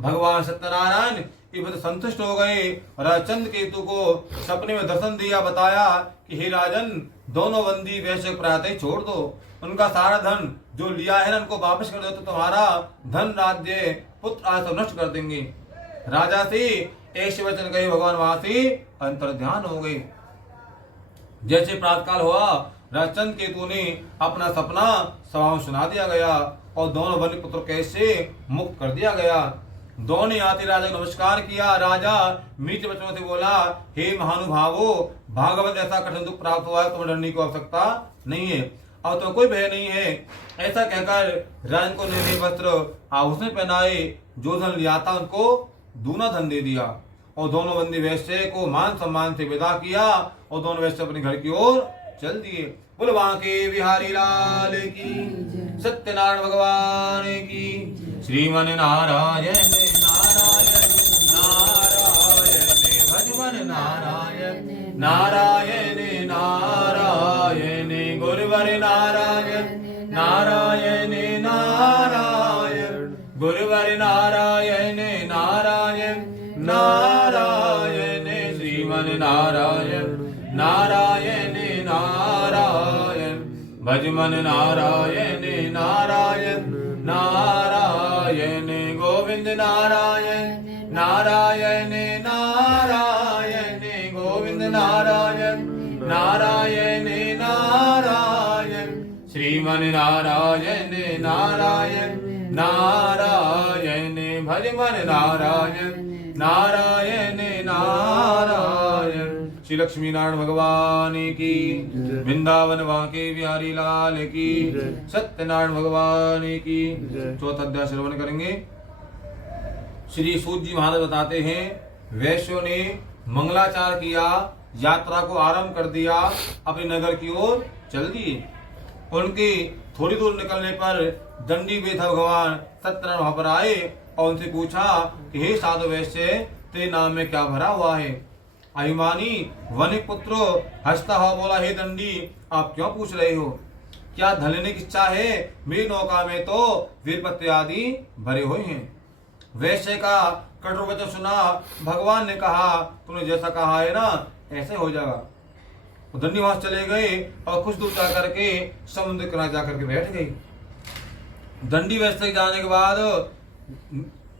भगवान सत्यनारायण इस बात संतुष्ट हो गए। राजचंद्र केतु को सपने में दर्शन दिया, बताया कि हे राजन, दोनों बंदी वैश्य प्रातः छोड़ दो, उनका सारा धन जो लिया है ना उनको वापस कर दो, तो तुम्हारा धन, राज्य, पुत्र आदि सब नष्ट कर देंगे। राजा से ऐसे वचन कहे भगवान वहां से अंतर्ध्यान हो गए। जैसे प्रातःकाल हुआ, राजचंद्र केतु ने अपना सपना सभा में सुना दिया गया और दोनों बलि पुत्र कैसे मुक्त कर दिया गया। दोनों आते राजा को नमस्कार किया। राजा मीठे वचनों से बोला, हे महानुभावो, भागवत ऐसा कठिन दुख प्राप्त हुआ है, तुम्हें डरने की आवश्यकता नहीं है और तो कोई भय नहीं है। ऐसा कहकर राजन को नए वस्त्र आभूषण पहनाए, जो धन लिया था उनको दूना धन दे दिया और दोनों बंदी वैश्य को मान सम्मान से विदा किया और दोनों वैश्य अपने घर की ओर चल दिए। बोल बांके बिहारी लाल की, सत्यनारायण भगवान की। श्रीमन नारायण नारायण नारायण, भजमन नारायण नारायण नारायण, गुरुवर नारायण नारायण नारायण, गुरुवर नारायण नारायण नारायण, श्रीमन नारायण नारायण नारायण, भजमन नारायण नारायण नारायण, गोविंद नारायण नारायण नारायण, गोविंद नारायण नारायण नारायण, श्रीमन नारायण नारायण नारायण, भजमन नारायण नारायण नारायण। श्री लक्ष्मी नारायण भगवान की, वृंदावन बांके बिहारी लाल की, सत्यनारायण भगवान की। चौथा अध्याय श्रवण करेंगे। श्री सूत जी महाराज बताते हैं, वैश्यों ने मंगलाचार किया, यात्रा को आरंभ कर दिया, अपने नगर की ओर चल दिए। उनके थोड़ी दूर निकलने पर दंडी बेथा भगवान सत्यनारायण वहां पर आए और उनसे पूछा कि हे साधु वैश्य, तेरे नाम में क्या भरा हुआ है? अभिमानी वनिक पुत्र हंसता हुआ बोला, हे दंडी, आप क्यों पूछ रहे हो? क्या धन लेने की इच्छा है? मेरी नौका में तो वीरपत्य आदि भरे हुए हैं। वैश्य का कठोर वचन सुना, भगवान ने कहा, तूने जैसा कहा है ना ऐसे हो जाएगा। दंडी वहां चले गए और कुछ दूर जाकर के समुद्र किनारे जाकर के बैठ गई। दंडी वैश्य के जाने के बाद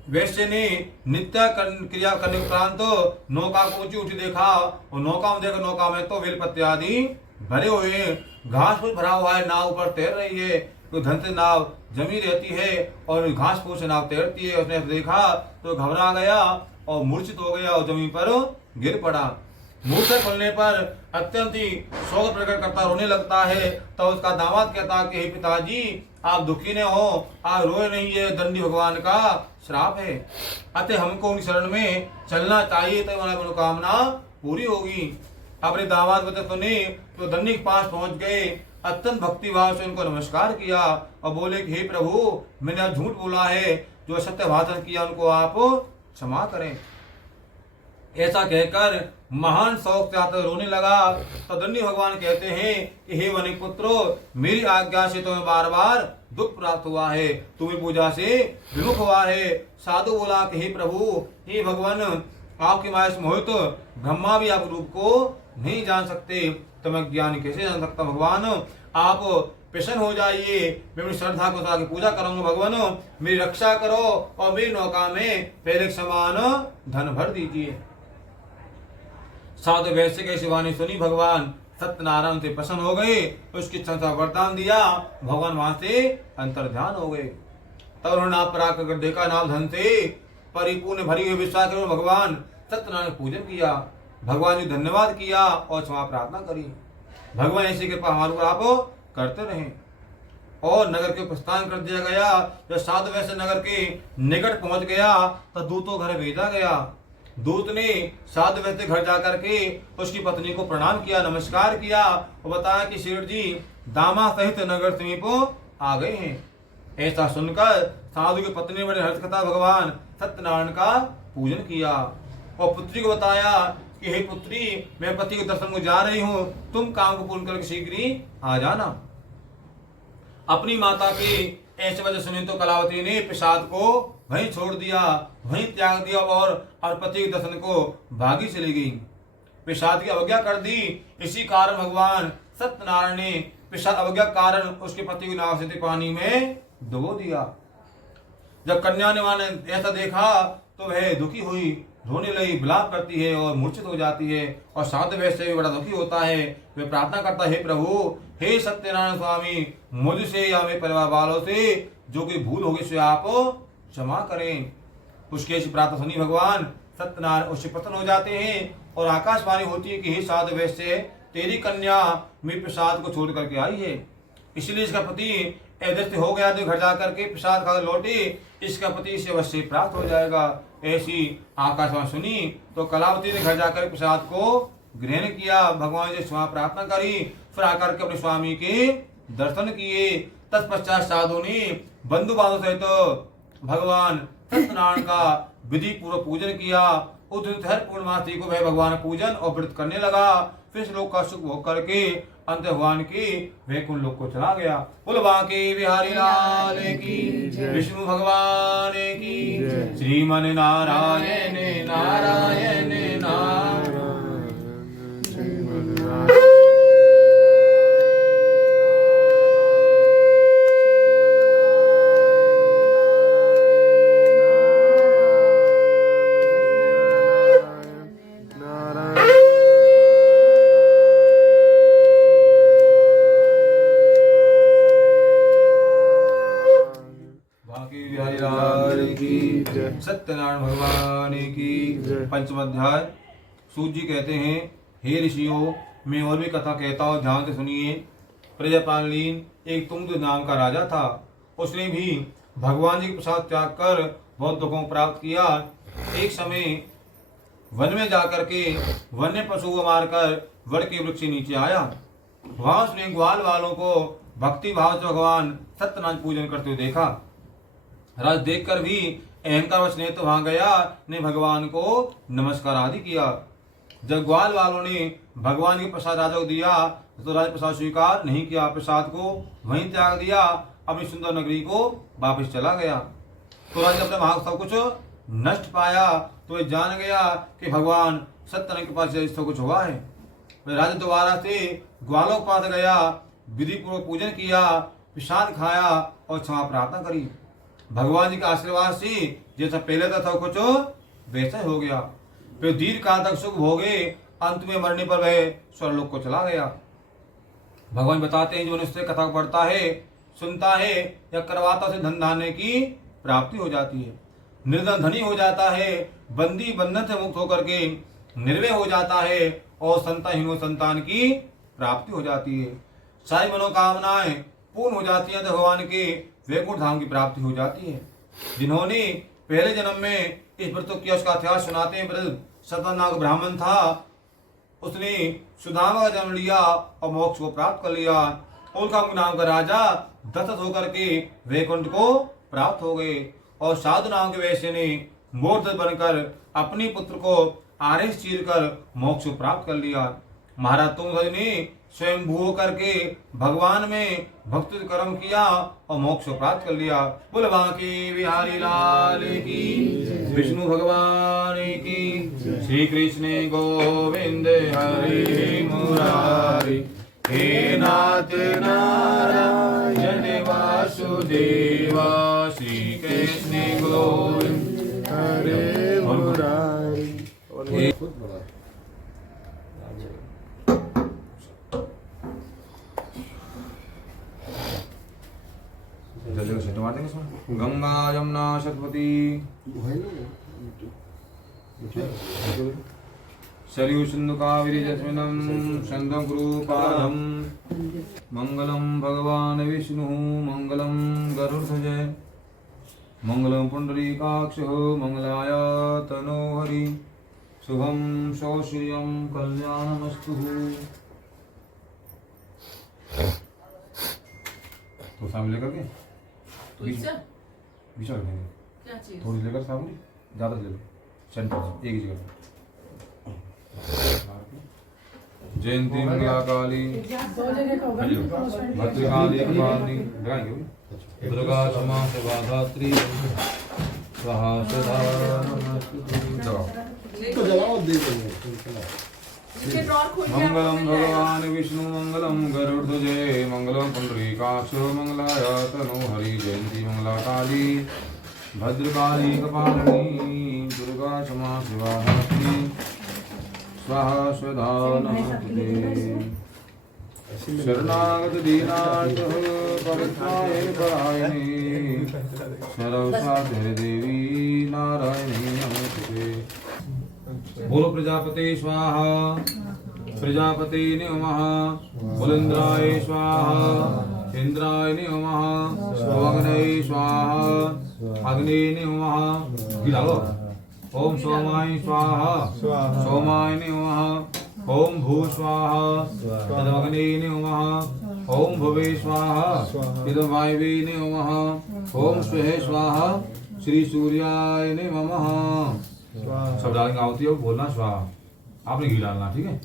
वैश्य ने नित्य क्रिया करने के उपरांत तो नौका को ऊंची ऊंची देखा और नौका में देखा, नौका में तो बेलपत्ते आदि भरे हुए, घास फूस भरा हुआ है, नाव ऊपर तैर रही है। तो धन से नाव जमी रहती है और घास फूस से नाव तैरती है। उसने देखा तो घबरा गया और मूर्छित हो गया और जमीन पर गिर पड़ा। मुंह से खुलने पर अत्यंत ही शोक प्रकट करता रोने लगता है। तो उसका दामाद कहता कि हे पिताजी, आप दुखी न हो, आप रोए नहीं, है दंडी भगवान का श्राप है, अतः हमको उनकी शरण में चलना चाहिए, तो हमारी मनोकामना पूरी होगी। अपने दामाद बता सुने तो दंडी के पास पहुंच गए, अत्यंत भक्ति भाव से उनको नमस्कार किया और बोले कि हे प्रभु, मैंने आज झूठ बोला है, जो सत्य भाषण किया उनको आप क्षमा करें। ऐसा कहकर महान शौक से आकर रोने लगा। तो दंडी भगवान कहते हैं कि हे वनिक पुत्रो, मेरी आज्ञा से तुम्हें बार बार दुख प्राप्त हुआ है, तुम्हें पूजा से विमुख हुआ है। साधु बोला कि हे प्रभु, हे भगवान, आपकी माया से मोहित ब्रह्मा भी आप रूप को नहीं जान सकते, तो मैं ज्ञान कैसे जान सकता? भगवान आप प्रसन्न हो जाइए, मैं अपनी श्रद्धा को सदा की पूजा करूंगा। भगवान मेरी रक्षा करो और मेरी नौका में पहले समान धन भर दीजिए। साधु वैश्य के शिवानी सुनी, भगवान सत्यनारायण से प्रसन्न हो गए, उसकी इच्छा का वरदान दिया, भगवान वहां से अंतर्ध्यान हो गए। तब उन्होंने नाव पर आकर देखा, नाव धन से परिपूर्ण भरी हुई, विश्वास करो भगवान सत्यनारायण पूजन किया, भगवान जी धन्यवाद किया और क्षमा प्रार्थना करी। भगवान ऐसी कृपा हमारे ऊपर आप करते रहे और नगर के प्रस्थान कर दिया गया। जब साधु वैश्य नगर के निकट पहुंच गया तो दूतों घर भेजा गया। दूत ने साधु वैश्य घर जाकर के उसकी पत्नी को प्रणाम किया, नमस्कार किया और बताया कि शेठ जी दामा सहित नगर समीप आ गए हैं। ऐसा सुनकर साधु की पत्नी बड़े हर्ष कथा भगवान सत्यनारायण का पूजन किया और पुत्री को बताया कि हे पुत्री, मैं पति के दर्शन को जा रही हूं, तुम काम को पूर्ण करके शीघ्र ही आ जाना। अपनी माता की ऐसे वजह सुनी तो कलावती ने प्रसाद को वहीं छोड़ दिया, वहीं त्याग दिया और पति के दर्शन को भागी चली गई। प्रसाद की अवज्ञा कर दी। इसी कारण भगवान सत्यनारायण ने प्रसाद अवज्ञा कारण उसके पति को नाव से पानी में डुबो दिया। जब कन्या ने ऐसा देखा तो वह दुखी हुई, रोने लगी, विलाप करती है और मूर्छित हो जाती है और साधु वैसे भी बड़ा दुखी होता है। वह प्रार्थना करता है, प्रभु हे सत्यनारायण स्वामी, मुझसे या मेरे परिवार वालों से जो कोई भूल होगी उसे आप क्षमा करें। उसकी ऐसी प्रार्थना सुनी भगवान सत्यनारायण उससे प्रसन्न हो जाते हैं और आकाशवाणी होती है कि हे साधु वैसे, तेरी कन्या मेरे प्रसाद को छोड़ करके आई है, इसलिए इसका पति ऐसे हो गया तो घर जाकर के प्रसाद खा लौटे, इसका पति इसे अवश्य प्राप्त हो जाएगा। ऐसी आकाशवाणी सुनी तो कलावती ने घर जाकर प्रसाद को ग्रहण किया, भगवान से क्षमा प्रार्थना करी, फिर आकर के अपने स्वामी के दर्शन किए। तत्पश्चात साधु ने बंधु बांधव सहित भगवान सत्यनारायण का विधि पूर्वक पूजन किया। उस दिन हर पूर्णमासी को वह भगवान पूजन और व्रत करने लगा। फिर इस लोक का सुख भोग करके अंत भगवान की वैकुंठ लोक को चला गया। बोल बांके बिहारी लाल की, विष्णु भगवान की, श्रीमन नारायण नारायण नारायण। सत्यनारायण भगवान की। पंचम अध्याय। सूत जी कहते हैं, हे ऋषियों, मैं और भी कथा कहता हूँ, ध्यान से सुनिए। प्रजापालीन एक तुंग नाम का राजा था। उसने भी भगवान जी के प्रसाद त्याग कर बहुत दुखों को प्राप्त किया। एक समय वन में जाकर के वन्य पशु को मारकर वड़ के वृक्ष के नीचे आया। वहां उसने ग्वाल वालों को भक्ति भाव से भगवान सत्यनारायण पूजन करते हुए देखा। राज देखकर भी अहंकार वश ने तो वहां गया, ने भगवान को नमस्कार आदि किया। जब ग्वाल वालों ने भगवान के प्रसाद राजा को दिया तो राज प्रसाद स्वीकार नहीं किया, प्रसाद को वहीं त्याग दिया, अपनी सुंदर नगरी को वापस चला गया। तो राजा अपने वहां सब कुछ नष्ट पाया तो वह जान गया कि भगवान सत्यनारायण के पास सब कुछ हुआ है। वह राजा दोबारा से ग्वालों के पास गया, विधि पूर्वक पूजन किया, प्रसाद खाया और क्षमा प्रार्थना करी। भगवान जी के आशीर्वाद से जैसा पहले था सब कुछ वैसा हो गया। फिर दीर्घ काल तक सुख भोगे, अंत में मरने पर वह स्वर्गलोक को चला गया। भगवान बताते हैं, जो निश्चय कथा को पढ़ता है, सुनता है या करवाता से धन धान्य की प्राप्ति हो जाती है, निर्धन धनी हो जाता है, बंदी बंधन से मुक्त होकर के निर्भय हो जाता है और संतानहीन संतान की प्राप्ति हो जाती है। सारी मनोकामनाएं पूर्ण हो जाती है तो भगवान के वैकुंठ धाम की प्राप्ति हो जाती है। जिन्होंने पहले जन्म में इस व्रत किया उसका इतिहास सुनाते हैं। सतनाग ब्राह्मण था, उसने सुदामा का जन्म लिया और मोक्ष को प्राप्त कर लिया। उनका नाम का राजा दशरथ होकर के वैकुंठ को प्राप्त हो गए और साधु नाम के वैश्य ने मूर्त बनकर अपनी पुत्र को आरेश चीर कर मोक्ष को प्राप्त कर लिया। महाराज तुंगध्वज ने स्वयं भू करके भगवान में भक्ति कर्म किया और मोक्ष प्राप्त कर लिया। बोल बांके बिहारी लाल की, विष्णु भगवान की। श्री कृष्ण गोविंद हरि मुरारी, हे नाथ नारायण वासुदेवा। श्री कृष्ण गोविंद हरि मुरारी। जल्दी से मार देंगे इसमें। गंगा यमुना सरस्वती सरयू सिंधु कावेरी जस्मिनं संगम गुरु पादम। मंगलम भगवान विष्णु मंगलम गरुड़ध्वज मंगलम पुंडरीकाक्ष मंगलाय तनो हरि। शुभम सौश्रियम कल्याणमस्तु। तो सामने लेकर के बीच में रखेंगे। क्या चीज? थोड़ी लेकर सामने, ज़्यादा ले लो। सेंटर एक जगह। जयंती मंगला काली भद्रकाली कपालिनी दुर्गा क्षमा सेवा धात्री स्वाहा स्वधा मंगलम भगवान विष्णु मंगलम गरुड़ध्वजे मंगलम पुंडरीकाक्ष मंगलाय तनु हरि। जयंती मंगला काली भद्रकाली कपालिनी दुर्गा क्षमा शिवा धात्री स्वाहा स्वधा नमस्ते। शरणागत दीनार्थ पवित्राय परायणे सर्वसाध्य देवी नारायणी नमस्ते। बोलो प्रजापते स्वाहा प्रजापते नमः। बोलो इंद्राय स्वाहा इंद्राय नमः। अग्नये स्वाहा अग्ने नमः। गिराओ। ओम सोमाय स्वाहा सोमाय नमः। ओम भू स्वाहा तदग्ने नमः। ओम भुवे स्वाहा तद्वायवे नमः। ओम स्वः स्वाहा श्री सूर्याय नमः। सब डालेंगे आहुति हो बोलना स्वाहा। आपने घी डालना ठीक है।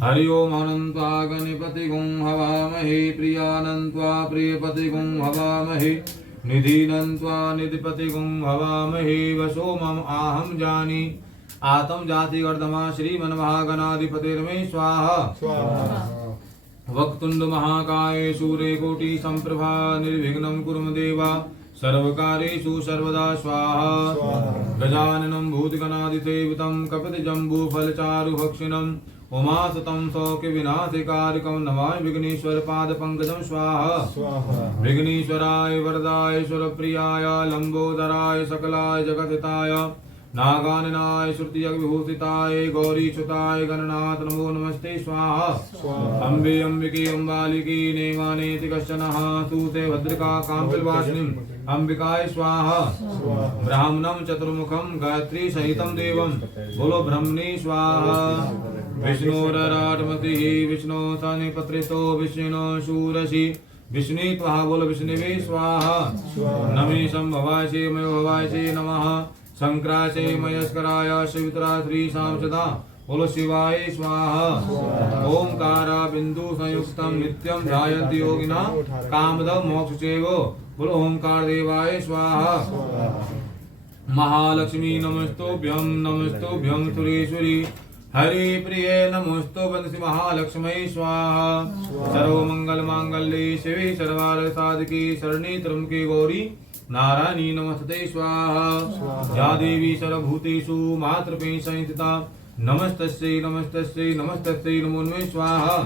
हरि ओम अनंत्वा गणपति गुं हवामहे प्रियानंत्वा प्रियपति गुं हवामहे निधिनन्त्वा निधिपति गुं हवामहे वसो मम आहम जानी आतम जाति गर्दमा श्रीमन्महागणाधिपतिर्मे स्वाहा। वक्तुंड महाकाय सूर्य कोटि संप्रभा निर्विघ्नं कुरु मे देवा सर्वकारेषु सर्वदा स्वाहा। गजाननं भूतगणाधिसेवितं कपितजम्बूफलचारुभक्षिणं उमासुतं सौख्यविनाशकारिकं नमामि विघ्नेश्वर पादपङ्कजं स्वाहा। विघ्नेश्वराय वरदाय सुरप्रियाय लंबोदराय सकलाय जगद्हिताय नागाननाय श्रुतिजगविभूषिताय गौरीच्युताय गणनाथ नमो नमस्ते स्वाहा। अम्बे अम्बिके अम्बालिके नेमानेति कश्चनः सूते भद्रिका काम्पिलवासिनीं अंबिकाय स्वाहा। ब्राह्मणं चतुर्मुखं गायत्री सहितं देवं बोलो ब्रह्मणे स्वाहा। विष्णोरराटमतिः विष्णो सनिपत्रितो विष्णु शूरसि विष्णु त्वः बोलो विष्णवे स्वाहा। नमे संभवाय से मयो भवाय से नमः। शंकराचे मयस्कराय शिवतरा श्री शाम सदा बोलो शिवाय स्वाहा। ओंकारा बिंदु संयुक्तम नित्यं ध्यायन्ति योगिना कामदं मोक्षचेवो बोलो ओंकार देवाय स्वाहा। महालक्ष्मी नमस्तुभ्यं सुरेश्वरी हरि प्रिय नमोस्तु वंदसी महालक्ष्मी स्वाहा। सर्वमंगल मांगल्ये शिवे सर्वार्थ साधके शरण्ये त्र्यंबके गौरी नारायणी नमस्ते स्वाहा। या देवी सर्वभूतेषु मातृपेण संस्थिता नमस्तस्यै नमस्तस्यै नमस्तस्यै नमो नमः स्वाहा।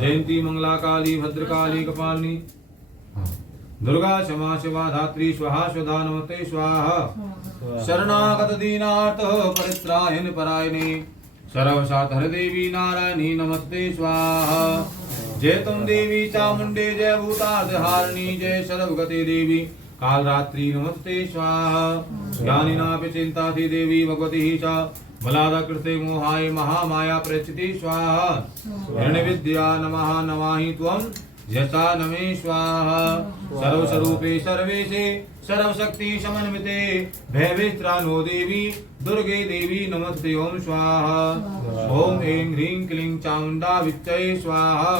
जयंती मंगला काली भद्रकाली कपालिनी दुर्गा क्षमा शिवा धात्री स्वाहा स्वधा नमस्ते स्वाहा। शरणागत दीनार्थ परित्रायण परायणे सर्वसाधर देवी नारायणी नमस्ते स्वाहा। जय तुम देवी चामुंडे जय भूतार्थ हारिणी जय सर्वगते देवी काल रात्रि नमस्ते स्वाहा। ज्ञानिनापि चिंता थी देवी भगवती च बलादा कृते मोहाय महामाया प्रचिति स्वाहा। हिरण्य विद्या नमः नमाहि त्वं यथा नमे स्वाहा। सर्वस्वरूपे सर्वेशे सर्वशक्ति समन्विते भयवित्रानो देवी दुर्गे देवी नमस्ते ओम स्वाहा। ओम ऐं ह्रीं क्लीं चामुंडा विच्चये स्वाहा।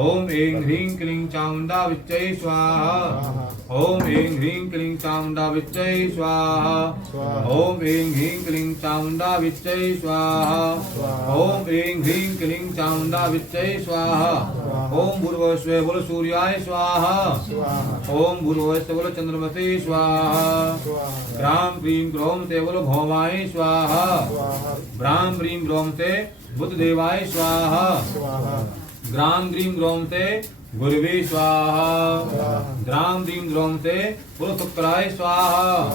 ओम ऐं ह्रीं क्लीं चामुंडा विच्चये स्वाहा। ओम ऐं ह्रीं क्लीं चामुंडा विच्चये स्वाहा। ओम ऐं ह्रीं क्लीं चामुंडा विच्चये स्वाहा। ओम ऐं ह्रीं क्लीं चामुंडा विच्चये स्वाहा। ओम भूर्भुवस्सुः बोलो सूर्याय स्वाहा। ओम भूर्भुवस्सुः बोलो चंद्रमते स्वाहा। ग्राम क्रीं ग्रौं ते बोलो भौमाय स्वाहा। ब्राह्म क्रीं ग्रौं ते बुद्धदेवाय स्वाहा। ग्राम क्रीं ग्रौं ते गुरुवे स्वाहा। ग्राम क्रीं ग्रौं ते बोलो शुक्राय स्वाहा।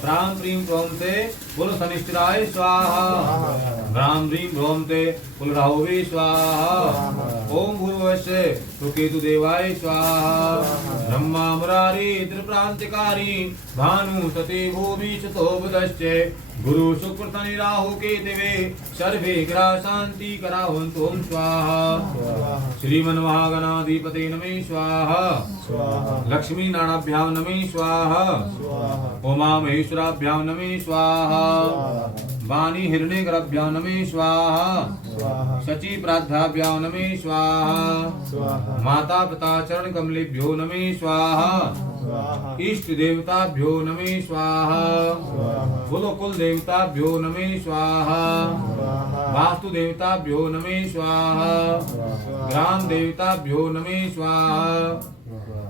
ग्राम क्रीं ग्रौं ते बोलो शनिश्चराय स्वाहा। ग्राम क्रीं ग्रौं ते बोलो राहुवे स्वाहा। ओम भूर्भुवस्सुः केतु देवाय स्वाहा। ब्रह्मा मुरारी त्रिप्रांतिकारी भानु सती भूमि चतो बुधश्च गुरु शुक्र शनि राहु केतवे सर्वे ग्रह शांति करावन्तु ओम स्वाहा। श्रीमन्महागणाधिपते नमः स्वाहा। लक्ष्मी नाराभ्यां नमः स्वाहा उमा महेश्वराभ्यां नमः स्वाहा वाणी हिरण्यगर्भाभ्यां नमः स्वाहा शची प्राध्याभ्यां नमः स्वाहा माता पिता चरण कमलेभ्यो नमः स्वाहा इष्ट देवताभ्यो नमः स्वाहा बोलो कुल देवताभ्यो नमः स्वाहा वास्तु देवताभ्यो नमः स्वाहा ग्राम देवताभ्यो नमः स्वाहा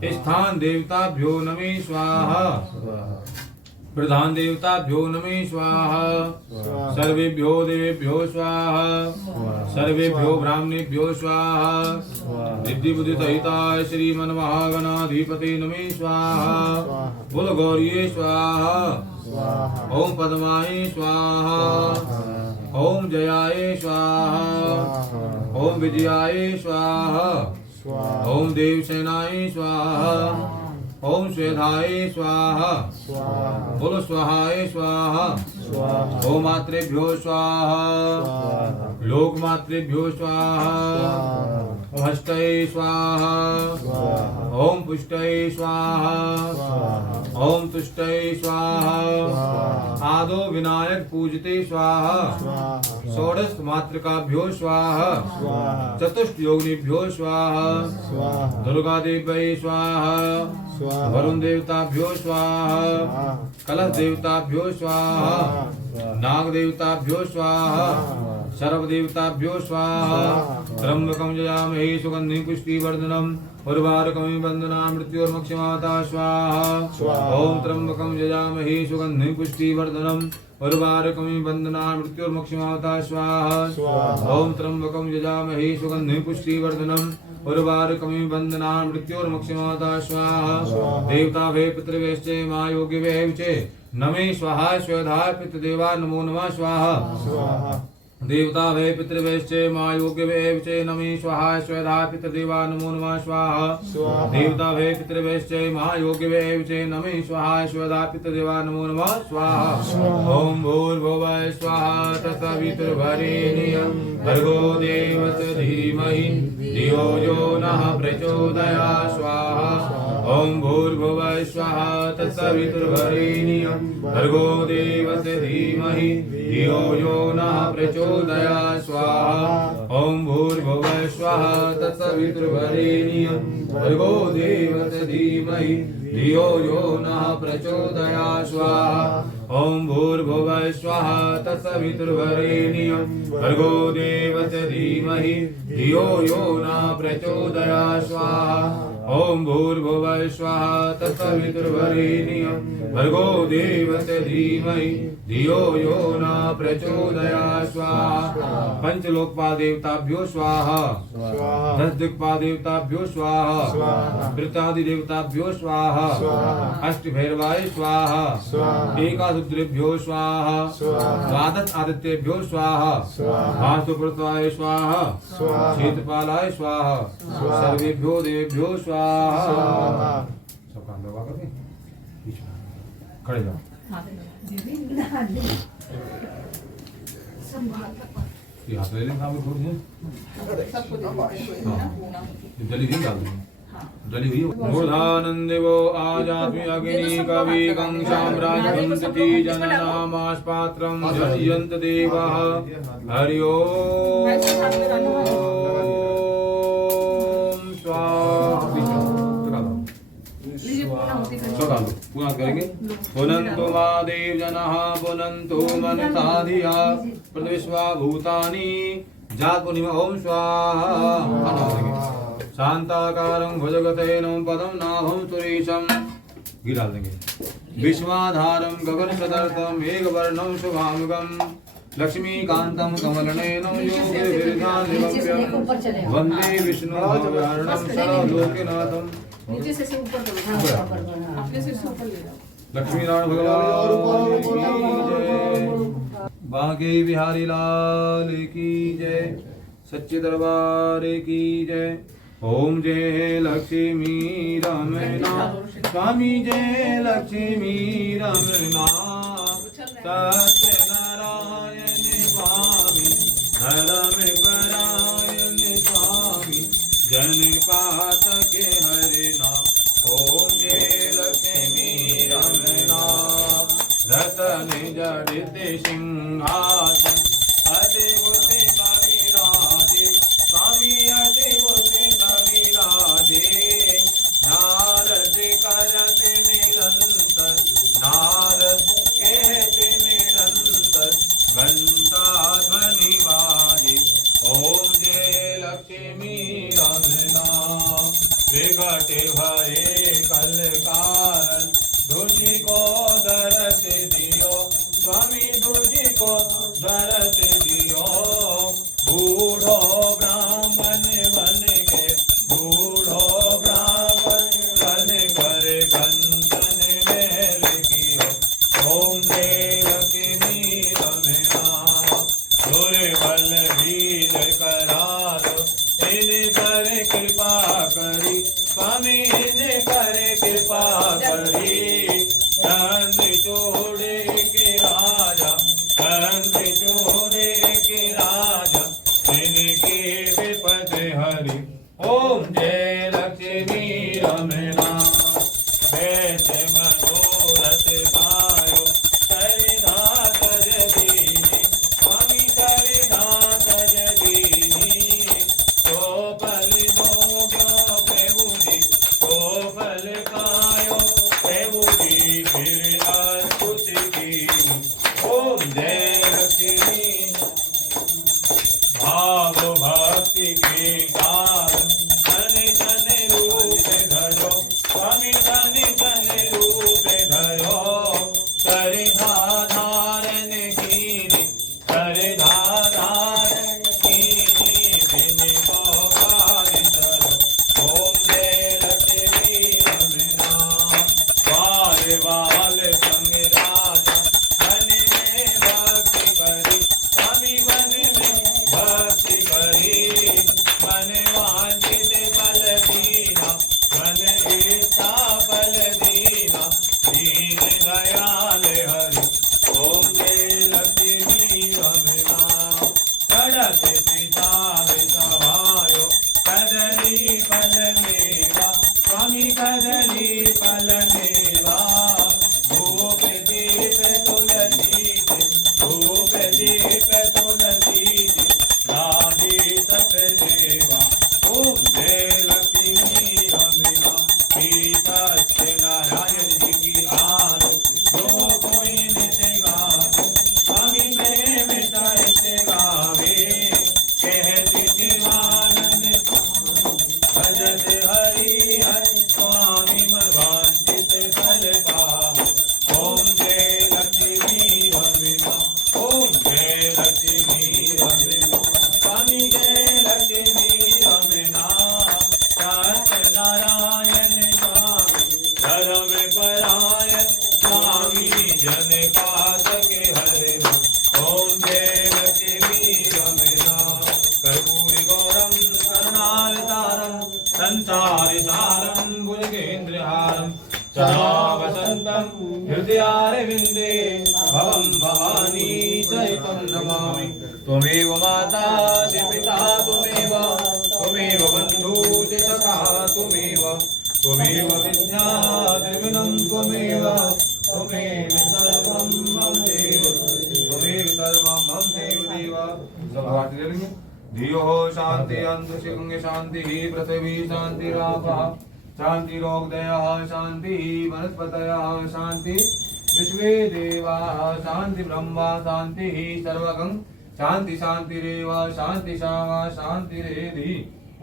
स्थान देवताभ्यो नमः स्वाहा प्रधान देवताभ्यो नमः स्वाहा सर्वेभ्यो देवेभ्यो स्वाहा सर्वेभ्यो ब्राह्मणेभ्यो स्वाहा रिद्धि बुद्धि सहिताय श्रीमन महागणाधिपते नमः स्वाहा बोल गौरीये स्वाहा ओम पद्माय स्वाहा ओम जयाय स्वाहा ओम विजयाय स्वाहा ओम देवसेनाय स्वाहा ओम श्वेधाय स्वाहा बोलो स्वाहाय स्वाहा ओम मात्रेभ्यो स्वाहा लोक मात्रेभ्यो स्वाहा ओम हस्तये स्वाहा ओम पुष्टये स्वाहा ओम तुष्टये स्वाहा आदो विनायक पूजते स्वाहा षोडश मातृकाभ्यो स्वाहा चतुष्ट योगिनीभ्यो स्वाहा दुर्गा देव्यै स्वाहा वरुण देवताभ्यो स्वाहा कलश देवताभ्यो स्वाहा नाग देवताभ्यो स्वाहा सर्व देवताभ्यो स्वाहा त्र्यंबकं यजामहे सुगंधिं पुष्टिवर्धनम् उर्वारुकमिव बन्धनान् मृत्योर्मुक्षमाता स्वाहा ओम त्र्यंबकं यजामहे सुगंधिं पुष्टिवर्धनम् उर्वारुकमिव बन्धनान् मृत्योर्मुक्षमाता स्वाहा ओम त्र्यंबकं यजामहे सुगंधिं पुष्टिवर्धनम् उर्वारुकमिव बन्धनान् मृत्योर्मुक्षमाता स्वाहा देवता वे पितृवेश्च मा योग्य वे च नमे स्वाहा स्वधाय पितृदेवा नमो नमः स्वाहा देवता वे पितृवेश्च मा योग्य वे च नमे स्वाहा स्वधाय पितृदेवा नमो नमः स्वाहा देवता वे पितृवेश्च मा योग्य वे च नमे स्वाहा स्वधाय पितृदेवा नमो नमः स्वाहा ओम भूर्भुवः स्वाहा तत्सवितुर्वरेण्यं भर्गो देवस्य धीमहि धियो यो नः प्रचोदयात् स्वाहा ओम भूर्भुवः स्वाहा तत्सवितुर्वरेण्यं भर्गो देवस्य धीमहि धियो यो नः प्रचोदयात् स्वाहा ओम भूर्भुवः स्वाहा तत्सवितुर्वरेण्यं भर्गो देवस्य धीमहि धियो यो नः प्रचोदयात् स्वाहा ओम भूर्भुवः स्वाहा तत्सवितुर्वरेण्यं भर्गो देवस्य धीमहि धियो यो नः प्रचोदयात् स्वाहा ओम भूर्भुवः स्वाहा तत्सवितुर्वरेण्यं भर्गो देवस्य धीमहि धियो यो नः प्रचोदयात् स्वाहा पंचलोकपाल देवताभ्यो स्वाहा दश दिक्पाल देवताभ्यो स्वाहा वृत्तादि देवताभ्यो स्वाहा अष्ट भैरवाय स्वाहा एकादशरुद्रेभ्यो स्वाहा द्वादश आदित्येभ्यो स्वाहा वास्तुपुत्राय स्वाहा क्षेत्रपालाय स्वाहा सर्वेभ्यो देवेभ्यो स्वाहा सब काम दबा कर दे खड़े जाओ ये हाथ ले लें काम थोड़ी है जली भी डाल दें जली हुई मूर्धानंदेवो आजात्मि अग्नि कवि कंसाम्राज गंधति जननामास पात्रं जयंत देवः हरि ओम स्वाहा पूरा करेंगे पुनन्तु महादेव जनः पुनन्तु मनसा धिया प्रतिविश्वा भूतानि जातपुनिम ओम स्वाहा शांताकारं भुजगशयनं पदं नाभं सुरेशं घी डाल देंगे विश्वाधारं गगनसदर्थं मेघवर्णं शुभांगं लक्ष्मीकान्तं कमलनयनं योगिभिर्ध्याननिमग्नं वन्दे विष्णुभवहरणं सर्वलोकनाथं नीचे से ऊपर करो अपने से ऊपर ले जाओ लक्ष्मीनारायण भगवान की जय बांके बिहारी लाल की जय सच्चे दरबार की जय ओम जय लक्ष्मी रमना स्वामी जय लक्ष्मी रमना सत्यनारायण स्वामी धर्म परायण स्वामी जन पात के हरिना ओम जय लक्ष्मी सिद्धि सिंहासन अद्भुत कविराजे स्वामी अद्भुत कविराजे नारद करत निरंतर नारद कहते निरंतर घंटा ध्वनि बाजे ओम जय लक्ष्मी रमना विघट भये कल कारण तुझी को दरस दियो स्वामी तुझी को दरस दियो बूढ़ो ब्राह्मण बन के बूढ़ो ब्राह्मण बन कर कंचन मेल कियो ओम देवकी रमना दुर्बल वीर करार इन पर कृपा करी स्वामी इन पर कृपा करी चंद चूड़े के राजा चंद चूड़े के राजा इनके विपद हरि ओम जय लक्ष्मी रमना वैसे मनोरथ पायो करिनाथ जदीनी स्वामी करिनाथ जदीनी तो पल भोग्यो प्रभु जी तो पल पायो प्रभु जी फिर अद्भुत की ओम जय लक्ष्मी भाव भक्ति के कारण तन तन रूप धरो स्वामी तन तन रूप धरो कर धारण कीनी कर धारण कीनी बिन को कार्य करो ओम जय लक्ष्मी रमना बाल बाल संग राजा मन में भक्ति करी स्वामी मन में भक्ति करी मन वांछित फल दीना मन इच्छा फल दीना दीन दयाल हरि ओम जय लक्ष्मी रमना चढ़त पिताव सवायो कदली फल मेवा स्वामी कदली फल मेवा धूप दीप तुलसी धूप दीप तुलसी राधे सत देवा ओम जय लक्ष्मी रमना सीता नारायण जी की आरती जो कोई नित्य गावे स्वामी प्रेम सहित गावे कहती शिवानंद भजत हरि हरि स्वामी मन वांछित फल पावे ओम जय लक्ष्मी रमना ओम जय लक्ष्मी रमना स्वामी जय लक्ष्मी रमना सत्यनारायण स्वामी धर्म परायण स्वामी जन पाद के हरे ओम जय लक्ष्मी रमना कर्पूरी गौरम करुणावतारम संसार सारम भुजगेन्द्रहारम सदा वसंतम हृदयारविंदे भवं भवानी सहितं नमामि त्वमेव माता च पिता त्वमेव बन्धु च सखा त्वमेव विद्या द्रविणं त्वमेव सर्वं मम देव देव सब धियो शांति अंतरिक्ष शांति पृथ्वी शांतिरापः शांतिरोगदयः शांति वनस्पतयः शांति विश्वे देवाः शांति ब्रह्मा शांति सर्वगं शांति शांतिरेव शांति शामा शांतिरेधि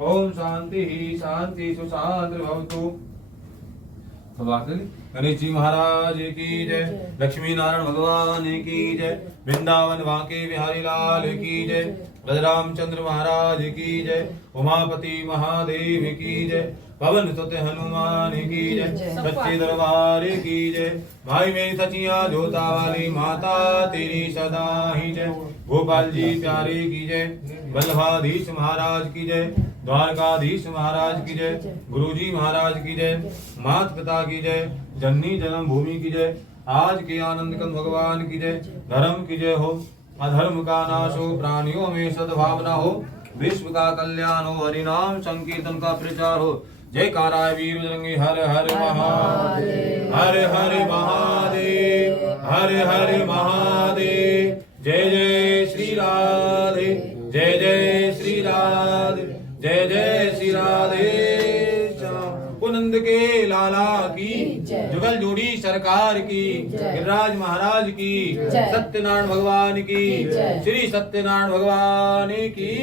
ओम शांति शांति सुशांति भवतु। गणेश जी महाराज की जय, लक्ष्मी नारायण भगवान की जय, वृंदावन वाके बिहारी लाल की जय, ब्रजरामचंद्र महाराज की जय, उमापति महादेव की जय, पवन सुत हनुमान की जय, सच्चे दरबार की जय। भाई मेरी सचिया जोता वाली माता तेरी सदा ही जय। गोपाल जी प्यारे की जय, वल्लभाधीश महाराज की जय, द्वारकाधीश महाराज की जय, गुरुजी महाराज की जय, मात पिता की जय, जननी जन्म भूमि की जय, आज के आनंद कंद भगवान की जय। धर्म की जय हो, अधर्म का नाश हो, प्राणियों में सद्भावना हो, विश्व का कल्याण हो, हरिनाम संकीर्तन का प्रचार हो, जयकारा वीर बजरंगी हर हर महादेव हर हर महादेव हर हर महादेव जय जय श्री राधे जय जय श्री राधे जय जय श्री राधे नंद के लाला की जुगल जोड़ी सरकार की गिरिराज महाराज की सत्यनारायण भगवान की श्री सत्यनारायण भगवान की